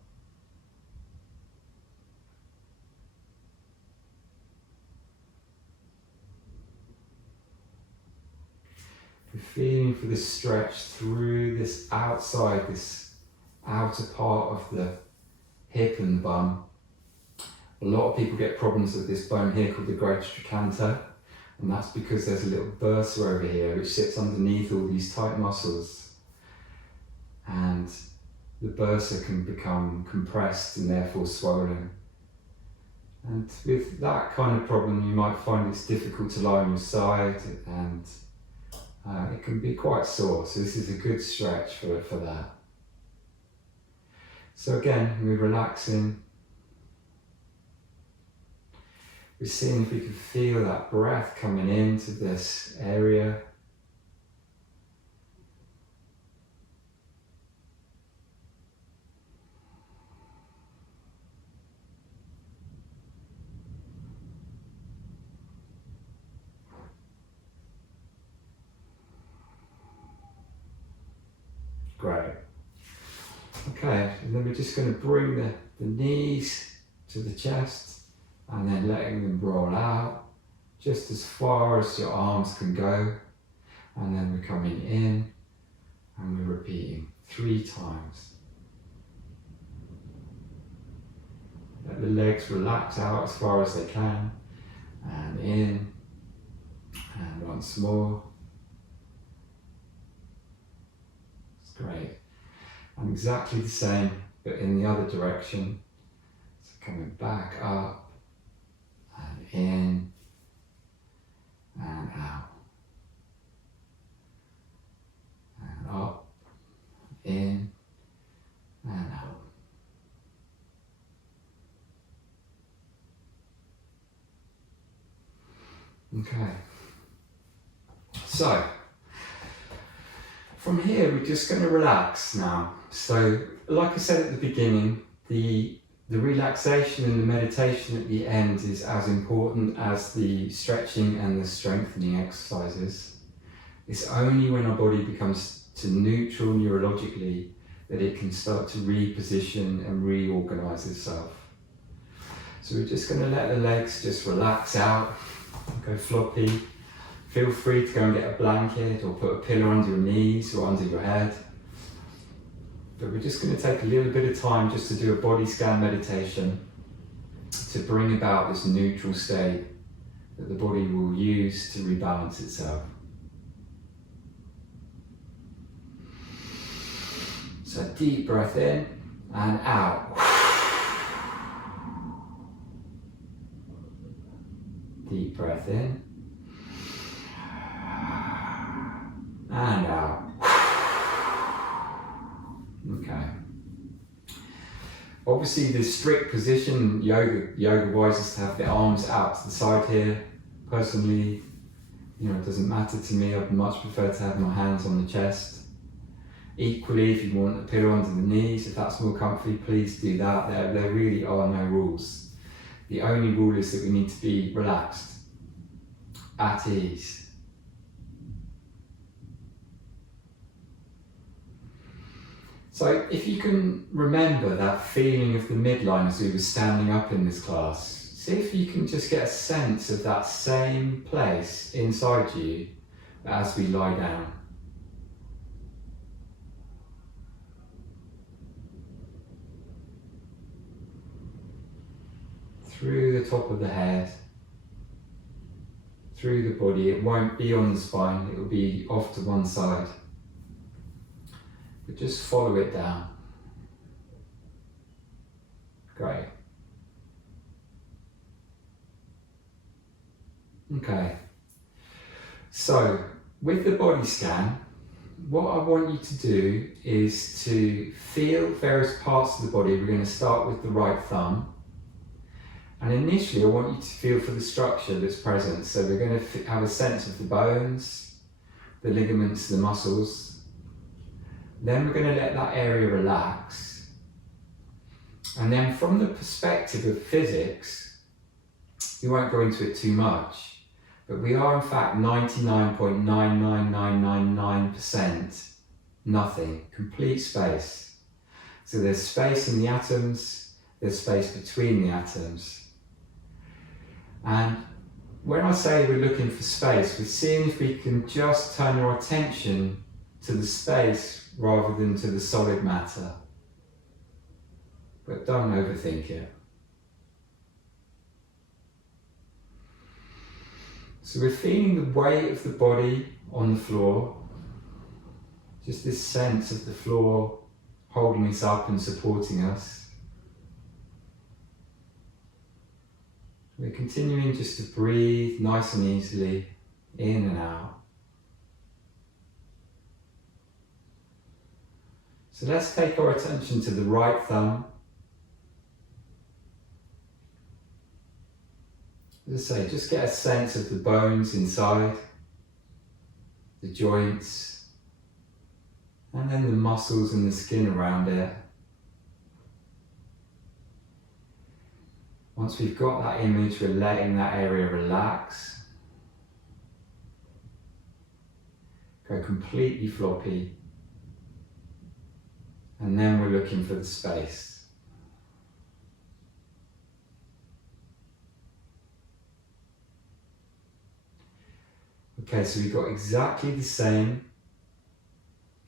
We're feeling for this stretch through this outside, this outer part of the hip and the bum. A lot of people get problems with this bone here called the great trochanter, and that's because there's a little bursa over here which sits underneath all these tight muscles, and the bursa can become compressed and therefore swollen. And with that kind of problem you might find it's difficult to lie on your side, and it can be quite sore, so this is a good stretch for that. So again, we're relaxing. We're seeing if we can feel that breath coming into this area. Great. Okay, and then we're just going to bring the knees to the chest and then letting them roll out just as far as your arms can go. And then we're coming in and we're repeating 3 times. Let the legs relax out as far as they can, and in, and once more. Great. And exactly the same, but in the other direction. So coming back up, and in, and out. And up, in, and out. Okay. So, from here, we're just going to relax now. So, like I said at the beginning, the relaxation and the meditation at the end is as important as the stretching and the strengthening exercises. It's only when our body becomes to neutral neurologically that it can start to reposition and reorganize itself. So we're just going to let the legs just relax out, go floppy. Feel free to go and get a blanket or put a pillow under your knees or under your head. But we're just going to take a little bit of time just to do a body scan meditation to bring about this neutral state that the body will use to rebalance itself. So deep breath in and out. Deep breath in. And out. Okay. Obviously, the strict position yoga wise is to have the arms out to the side here. Personally, it doesn't matter to me. I'd much prefer to have my hands on the chest. Equally, if you want a pillow under the knees, if that's more comfy, please do that. There really are no rules. The only rule is that we need to be relaxed, at ease. So if you can remember that feeling of the midline as we were standing up in this class, see if you can just get a sense of that same place inside you as we lie down. Through the top of the head, through the body. It won't be on the spine, it will be off to one side. But just follow it down. Great. Okay. So, with the body scan, what I want you to do is to feel various parts of the body. We're going to start with the right thumb. And initially I want you to feel for the structure that's present. So we're going to have a sense of the bones, the ligaments, the muscles. Then we're going to let that area relax. And then from the perspective of physics, we won't go into it too much. But we are in fact 99.99999% nothing, complete space. So there's space in the atoms, there's space between the atoms. And when I say we're looking for space, we're seeing if we can just turn our attention to the space rather than to the solid matter. But don't overthink it. So we're feeling the weight of the body on the floor, just this sense of the floor holding us up and supporting us. We're continuing just to breathe nice and easily in and out. So let's take our attention to the right thumb. As I say, just get a sense of the bones inside, the joints, and then the muscles and the skin around it. Once we've got that image, we're letting that area relax. Go completely floppy. And then we're looking for the space. Okay, so we've got exactly the same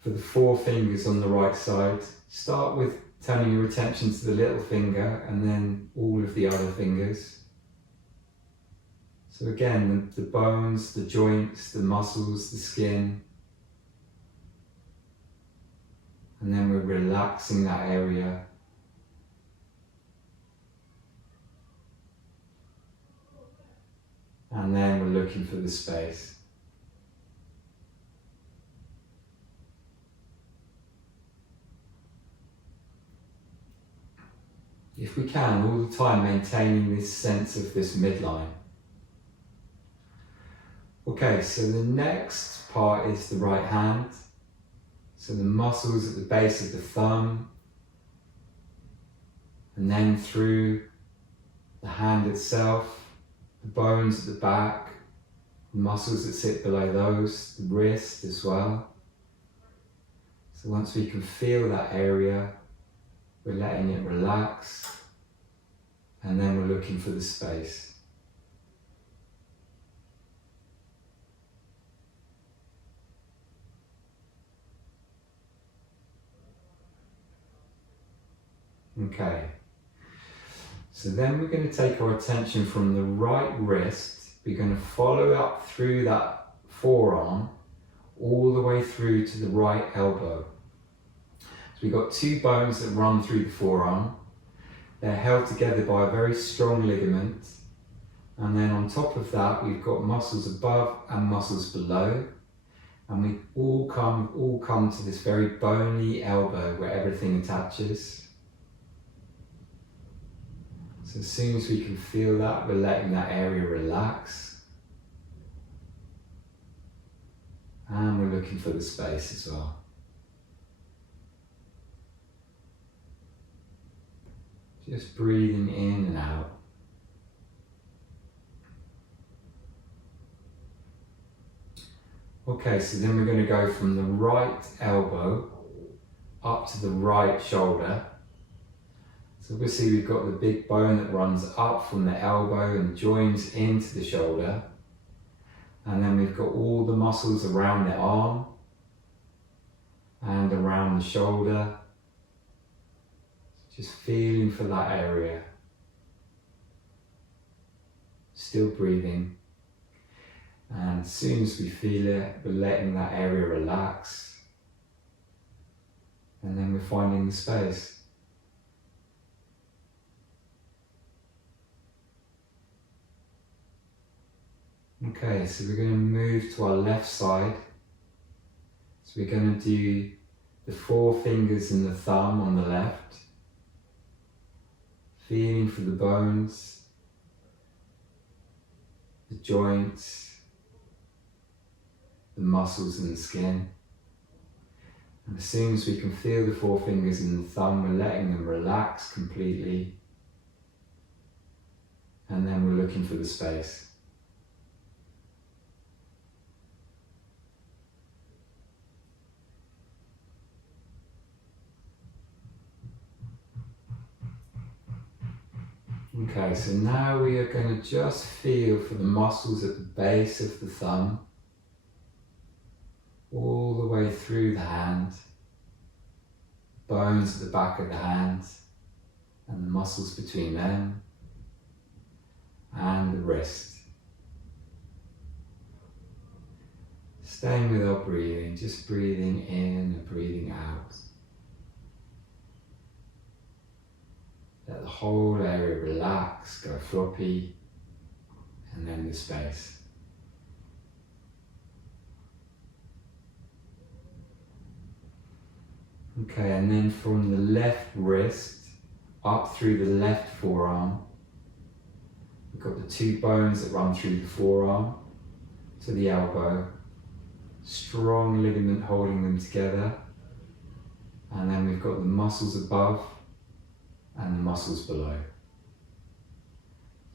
for the 4 fingers on the right side. Start with turning your attention to the little finger and then all of the other fingers. So again, the bones, the joints, the muscles, the skin. And then we're relaxing that area. And then we're looking for the space. If we can, all the time maintaining this sense of this midline. Okay, so the next part is the right hand. So the muscles at the base of the thumb, and then through the hand itself, the bones at the back, the muscles that sit below those, the wrist as well. So once we can feel that area, we're letting it relax, and then we're looking for the space. Okay, so then we're going to take our attention from the right wrist, we're going to follow up through that forearm, all the way through to the right elbow. So we've got 2 bones that run through the forearm. They're held together by a very strong ligament. And then on top of that, we've got muscles above and muscles below. And we all come to this very bony elbow where everything attaches. So as soon as we can feel that, we're letting that area relax. And we're looking for the space as well. Just breathing in and out. Okay, so then we're going to go from the right elbow up to the right shoulder. So obviously we've got the big bone that runs up from the elbow and joins into the shoulder. And then we've got all the muscles around the arm and around the shoulder. Just feeling for that area. Still breathing. And as soon as we feel it, we're letting that area relax. And then we're finding the space. Okay, so we're going to move to our left side. So we're going to do the 4 fingers and the thumb on the left, feeling for the bones, the joints, the muscles and the skin. And as soon as we can feel the 4 fingers and the thumb, we're letting them relax completely. And then we're looking for the space. Okay, so now we are going to just feel for the muscles at the base of the thumb, all the way through the hand, bones at the back of the hand, and the muscles between them, and the wrist. Staying with our breathing, just breathing in and breathing out. Let the whole area relax, go floppy, and then the space. Okay, and then from the left wrist up through the left forearm, we've got the 2 bones that run through the forearm to the elbow, strong ligament holding them together, and then we've got the muscles above and the muscles below.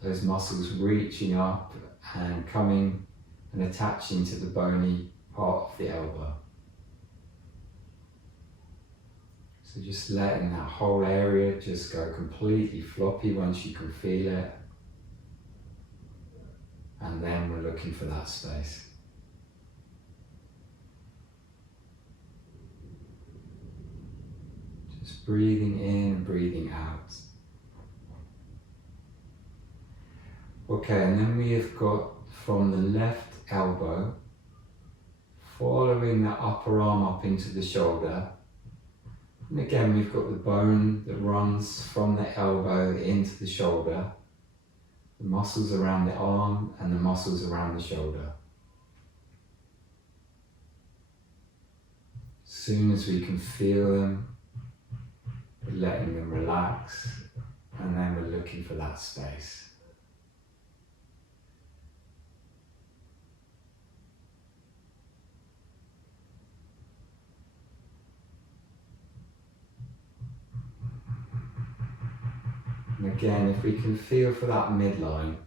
Those muscles reaching up and coming and attaching to the bony part of the elbow. So just letting that whole area just go completely floppy once you can feel it. And then we're looking for that space. Just breathing in and breathing out. Okay, and then we have got from the left elbow, following the upper arm up into the shoulder. And again, we've got the bone that runs from the elbow into the shoulder, the muscles around the arm and the muscles around the shoulder. As soon as we can feel them, we're letting them relax, and then we're looking for that space. And again, if we can feel for that midline,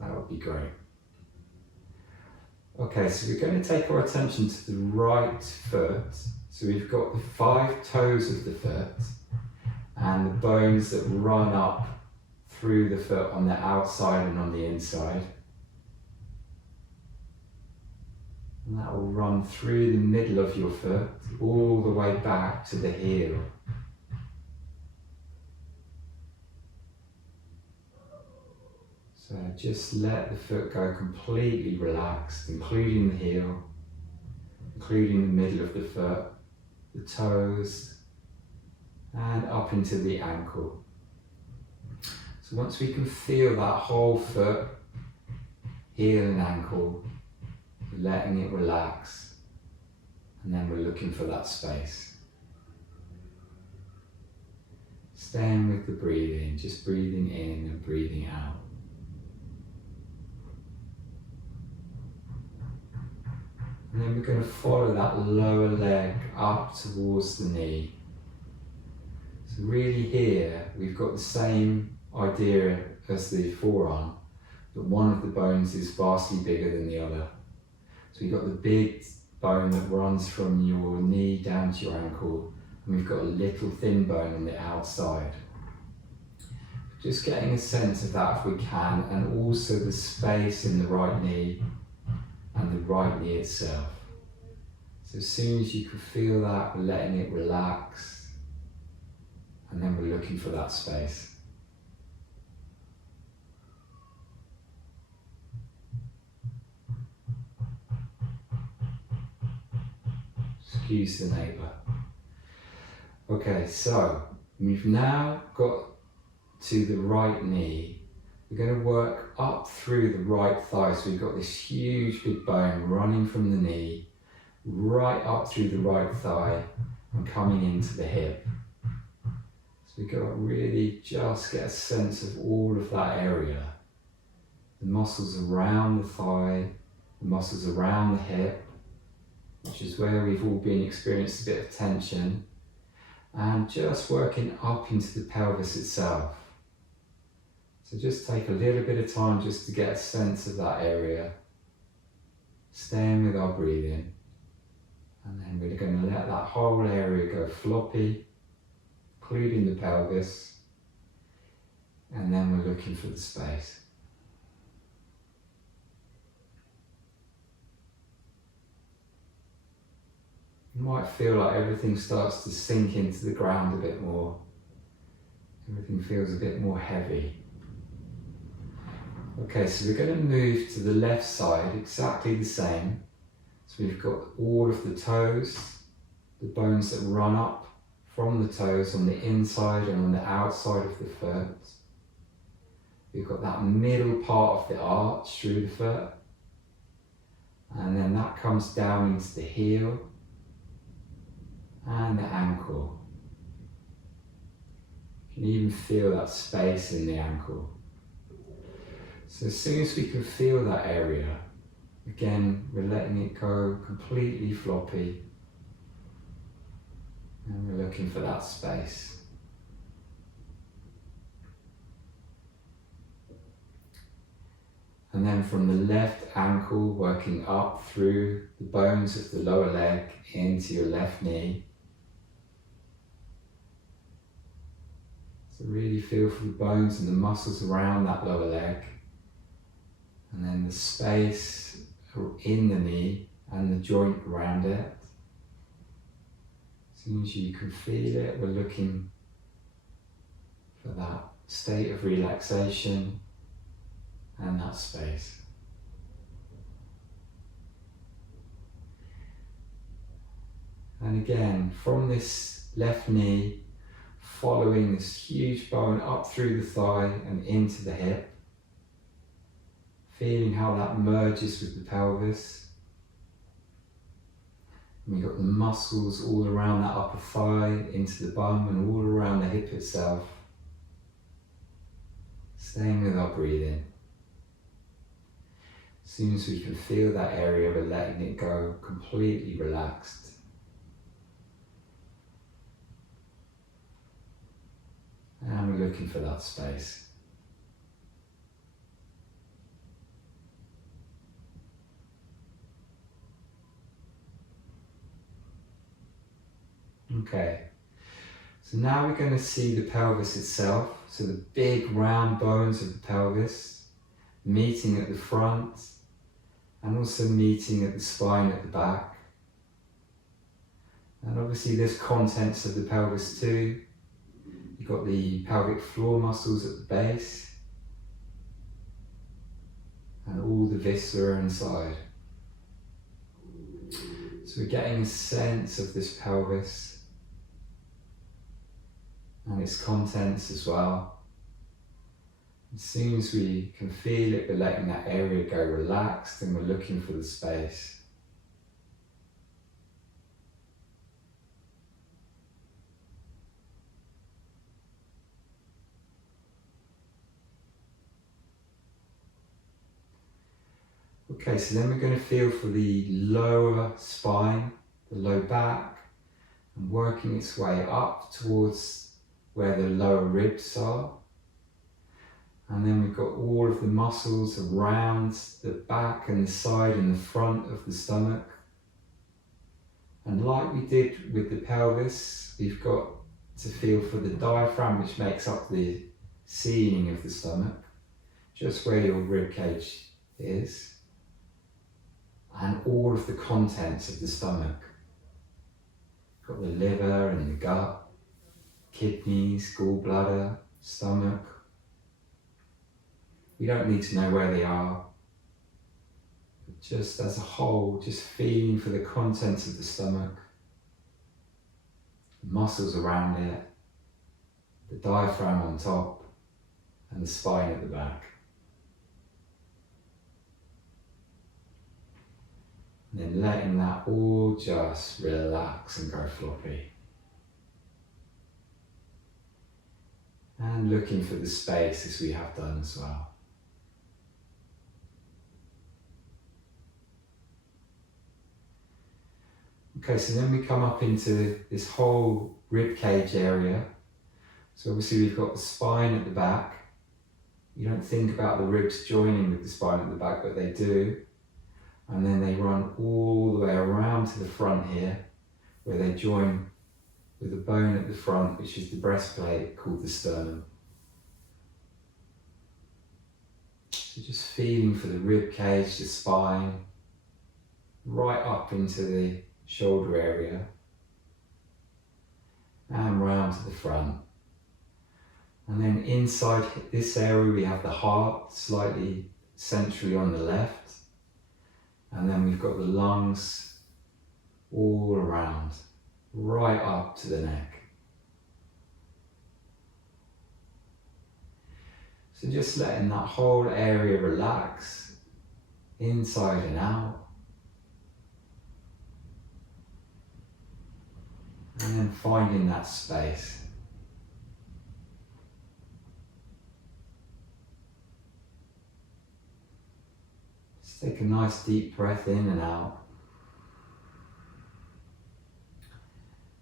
that would be great. Okay, so we're going to take our attention to the right foot. So we've got the 5 toes of the foot and the bones that run up through the foot on the outside and on the inside. And that will run through the middle of your foot all the way back to the heel. So just let the foot go completely relaxed, including the heel, including the middle of the foot, the toes, and up into the ankle. So once we can feel that whole foot, heel and ankle, we're letting it relax, and then we're looking for that space. Staying with the breathing, just breathing in and breathing out. And then we're going to follow that lower leg up towards the knee. So really here, we've got the same idea as the forearm, but one of the bones is vastly bigger than the other. So we've got the big bone that runs from your knee down to your ankle, and we've got a little thin bone on the outside. Just getting a sense of that if we can, and also the space in the right knee and the right knee itself. So as soon as you can feel that, we're letting it relax, and then we're looking for that space. Excuse the neighbour. Okay, so we've now got to the right knee, we're going to work up through the right thigh. So we've got this huge big bone running from the knee, right up through the right thigh and coming into the hip. So we've got to really just get a sense of all of that area. The muscles around the thigh, the muscles around the hip, which is where we've all been experiencing a bit of tension, and just working up into the pelvis itself. So just take a little bit of time just to get a sense of that area, staying with our breathing, and then we're going to let that whole area go floppy, including the pelvis, and then we're looking for the space. You might feel like everything starts to sink into the ground a bit more. Everything feels a bit more heavy. Okay, so we're going to move to the left side, exactly the same. So we've got all of the toes, the bones that run up from the toes on the inside and on the outside of the foot. We've got that middle part of the arch through the foot. And then that comes down into the heel and the ankle. You can even feel that space in the ankle. So as soon as we can feel that area, again, we're letting it go completely floppy. And we're looking for that space. And then from the left ankle, working up through the bones of the lower leg into your left knee. So really feel for the bones and the muscles around that lower leg. And then the space in the knee and the joint around it. As soon as you can feel it, we're looking for that state of relaxation and that space. And again, from this left knee, following this huge bone up through the thigh and into the hip, feeling how that merges with the pelvis. And we've got the muscles all around that upper thigh, into the bum and all around the hip itself. Staying with our breathing. As soon as we can feel that area, we're letting it go completely relaxed. And we're looking for that space. Okay, so now we're going to see the pelvis itself, so the big round bones of the pelvis meeting at the front and also meeting at the spine at the back. And obviously there's contents of the pelvis too. You've got the pelvic floor muscles at the base and all the viscera inside. So we're getting a sense of this pelvis and its contents as well. As soon as we can feel it, we're letting that area go relaxed and we're looking for the space. Okay, so then we're going to feel for the lower spine, the low back, and working its way up towards where the lower ribs are. And then we've got all of the muscles around the back and the side and the front of the stomach. And like we did with the pelvis, we've got to feel for the diaphragm, which makes up the ceiling of the stomach, just where your rib cage is. And all of the contents of the stomach. Got the liver and the gut, kidneys, gallbladder, stomach. We don't need to know where they are. But just as a whole, just feeling for the contents of the stomach, the muscles around it, the diaphragm on top, and the spine at the back. And then letting that all just relax and go floppy. And looking for the space as we have done as well. Okay, so then we come up into this whole rib cage area. So obviously we've got the spine at the back. You don't think about the ribs joining with the spine at the back, but they do. And then they run all the way around to the front here, where they join with a bone at the front, which is the breastplate, called the sternum. So just feeling for the rib cage, the spine, right up into the shoulder area, and round to the front. And then inside this area we have the heart, slightly centrally on the left. And then we've got the lungs all around, right up to the neck. So just letting that whole area relax, inside and out. And then finding that space. Just take a nice deep breath in and out.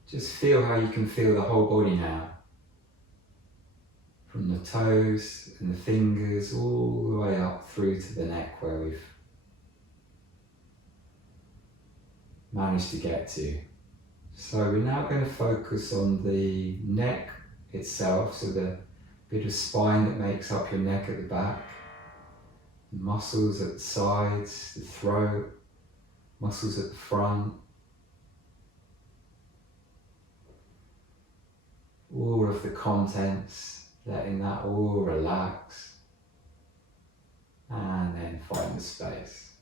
Just feel how you can feel the whole body now. From the toes and the fingers all the way up through to the neck where we've managed to get to. So we're now going to focus on the neck itself, so the bit of spine that makes up your neck at the back, the muscles at the sides, the throat, muscles at the front, all of the contents, letting that all relax, and then find the space.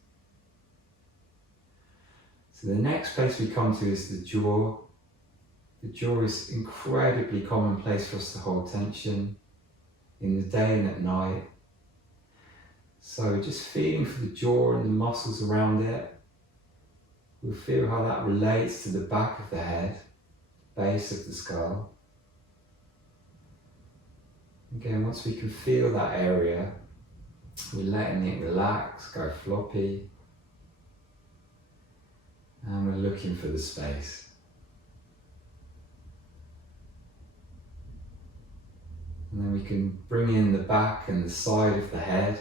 So the next place we come to is the jaw. The jaw is incredibly common place for us to hold tension in the day and at night. So just feeling for the jaw and the muscles around it. We'll feel how that relates to the back of the head, base of the skull. Again, once we can feel that area, we're letting it relax, go floppy. And we're looking for the space. And then we can bring in the back and the side of the head,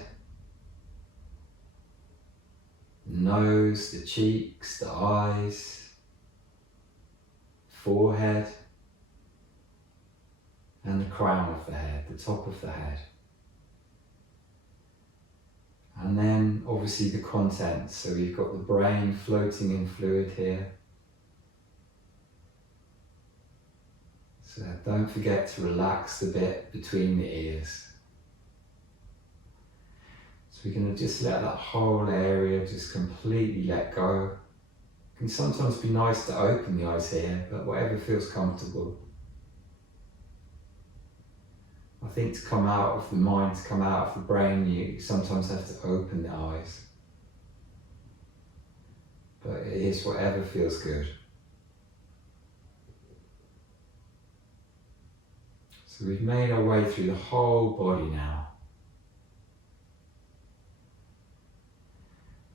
the nose, the cheeks, the eyes, forehead, and the crown of the head, the top of the head. And then obviously the contents. So we've got the brain floating in fluid here. So don't forget to relax the bit between the ears. So we're going to just let that whole area just completely let go. It can sometimes be nice to open the eyes here, but whatever feels comfortable. I think to come out of the mind, to come out of the brain, you sometimes have to open the eyes. But it is whatever feels good. So we've made our way through the whole body now.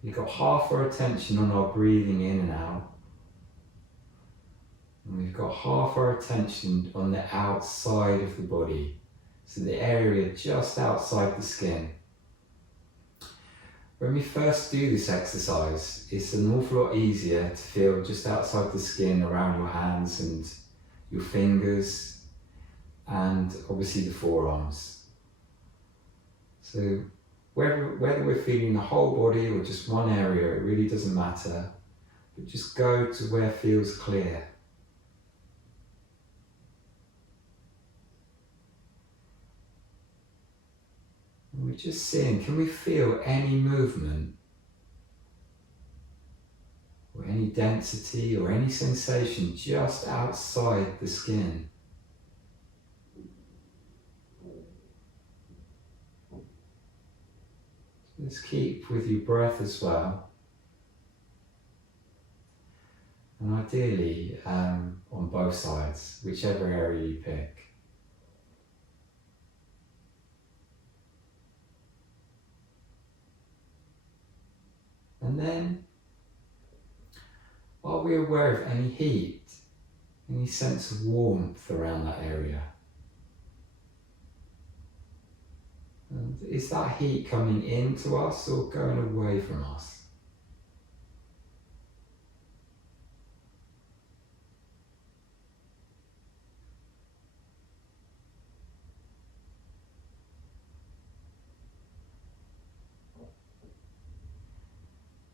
We've got half our attention on our breathing in and out. And we've got half our attention on the outside of the body. So the area just outside the skin. When we first do this exercise, it's an awful lot easier to feel just outside the skin around your hands and your fingers and obviously the forearms. So whether we're feeling the whole body or just one area, it really doesn't matter, but just go to where feels clear. And we're just seeing, can we feel any movement or any density or any sensation just outside the skin? Let's keep with your breath as well. And ideally on both sides, whichever area you pick. And then, are we aware of any heat, any sense of warmth around that area? And is that heat coming into us or going away from us?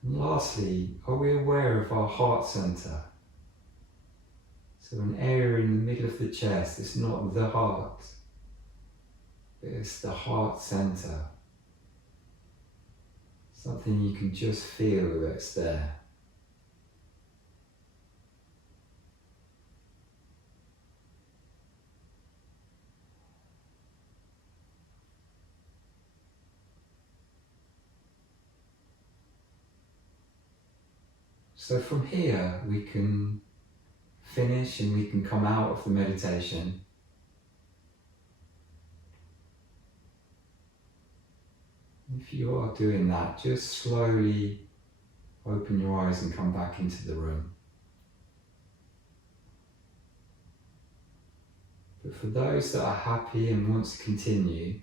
And lastly, are we aware of our heart center? So an area in the middle of the chest, it's not the heart, but it's the heart center. Something you can just feel that's there. So from here we can finish and we can come out of the meditation. If you are doing that, just slowly open your eyes and come back into the room. But for those that are happy and want to continue,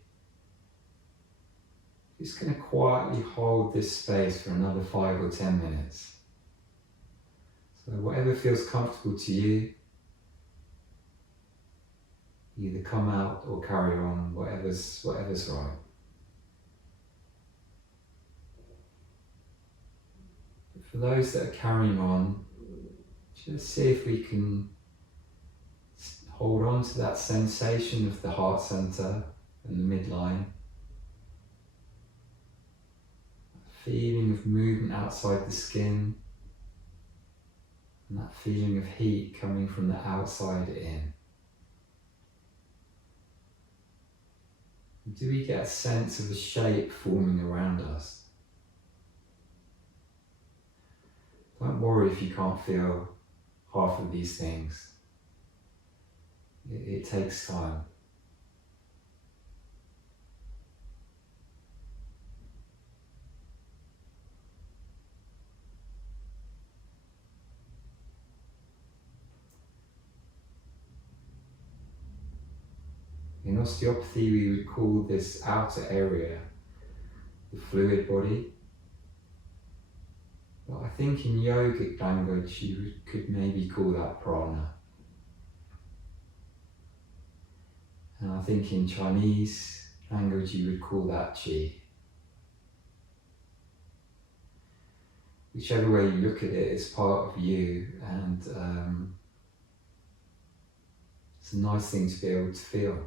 just going to quietly hold this space for another 5 or 10 minutes. So whatever feels comfortable to you, either come out or carry on, whatever's right. But for those that are carrying on, just see if we can hold on to that sensation of the heart center and the midline. Feeling of movement outside the skin. And that feeling of heat coming from the outside in. Do we get a sense of a shape forming around us? Don't worry if you can't feel half of these things. It takes time. In osteopathy, we would call this outer area the fluid body. But I think in yogic language, you could maybe call that prana. And I think in Chinese language, you would call that qi. Whichever way you look at it, it's part of you, and it's a nice thing to be able to feel.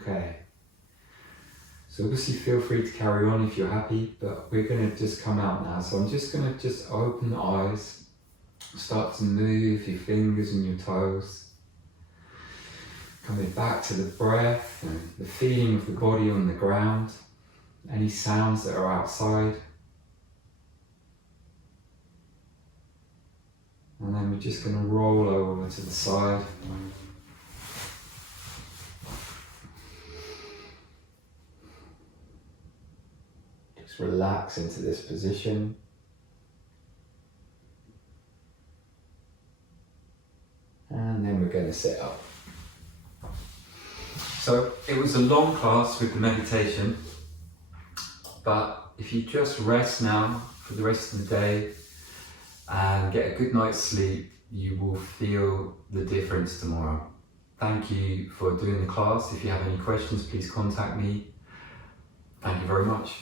Okay, so obviously feel free to carry on if you're happy, but we're going to just come out now. So I'm just going to just open the eyes, start to move your fingers and your toes, coming back to the breath and the feeling of the body on the ground, any sounds that are outside. And then we're just going to roll over to the side. Relax into this position. And then we're going to sit up. So it was a long class with the meditation, but if you just rest now for the rest of the day and get a good night's sleep, you will feel the difference tomorrow. Thank you for doing the class. If you have any questions, please contact me. Thank you very much.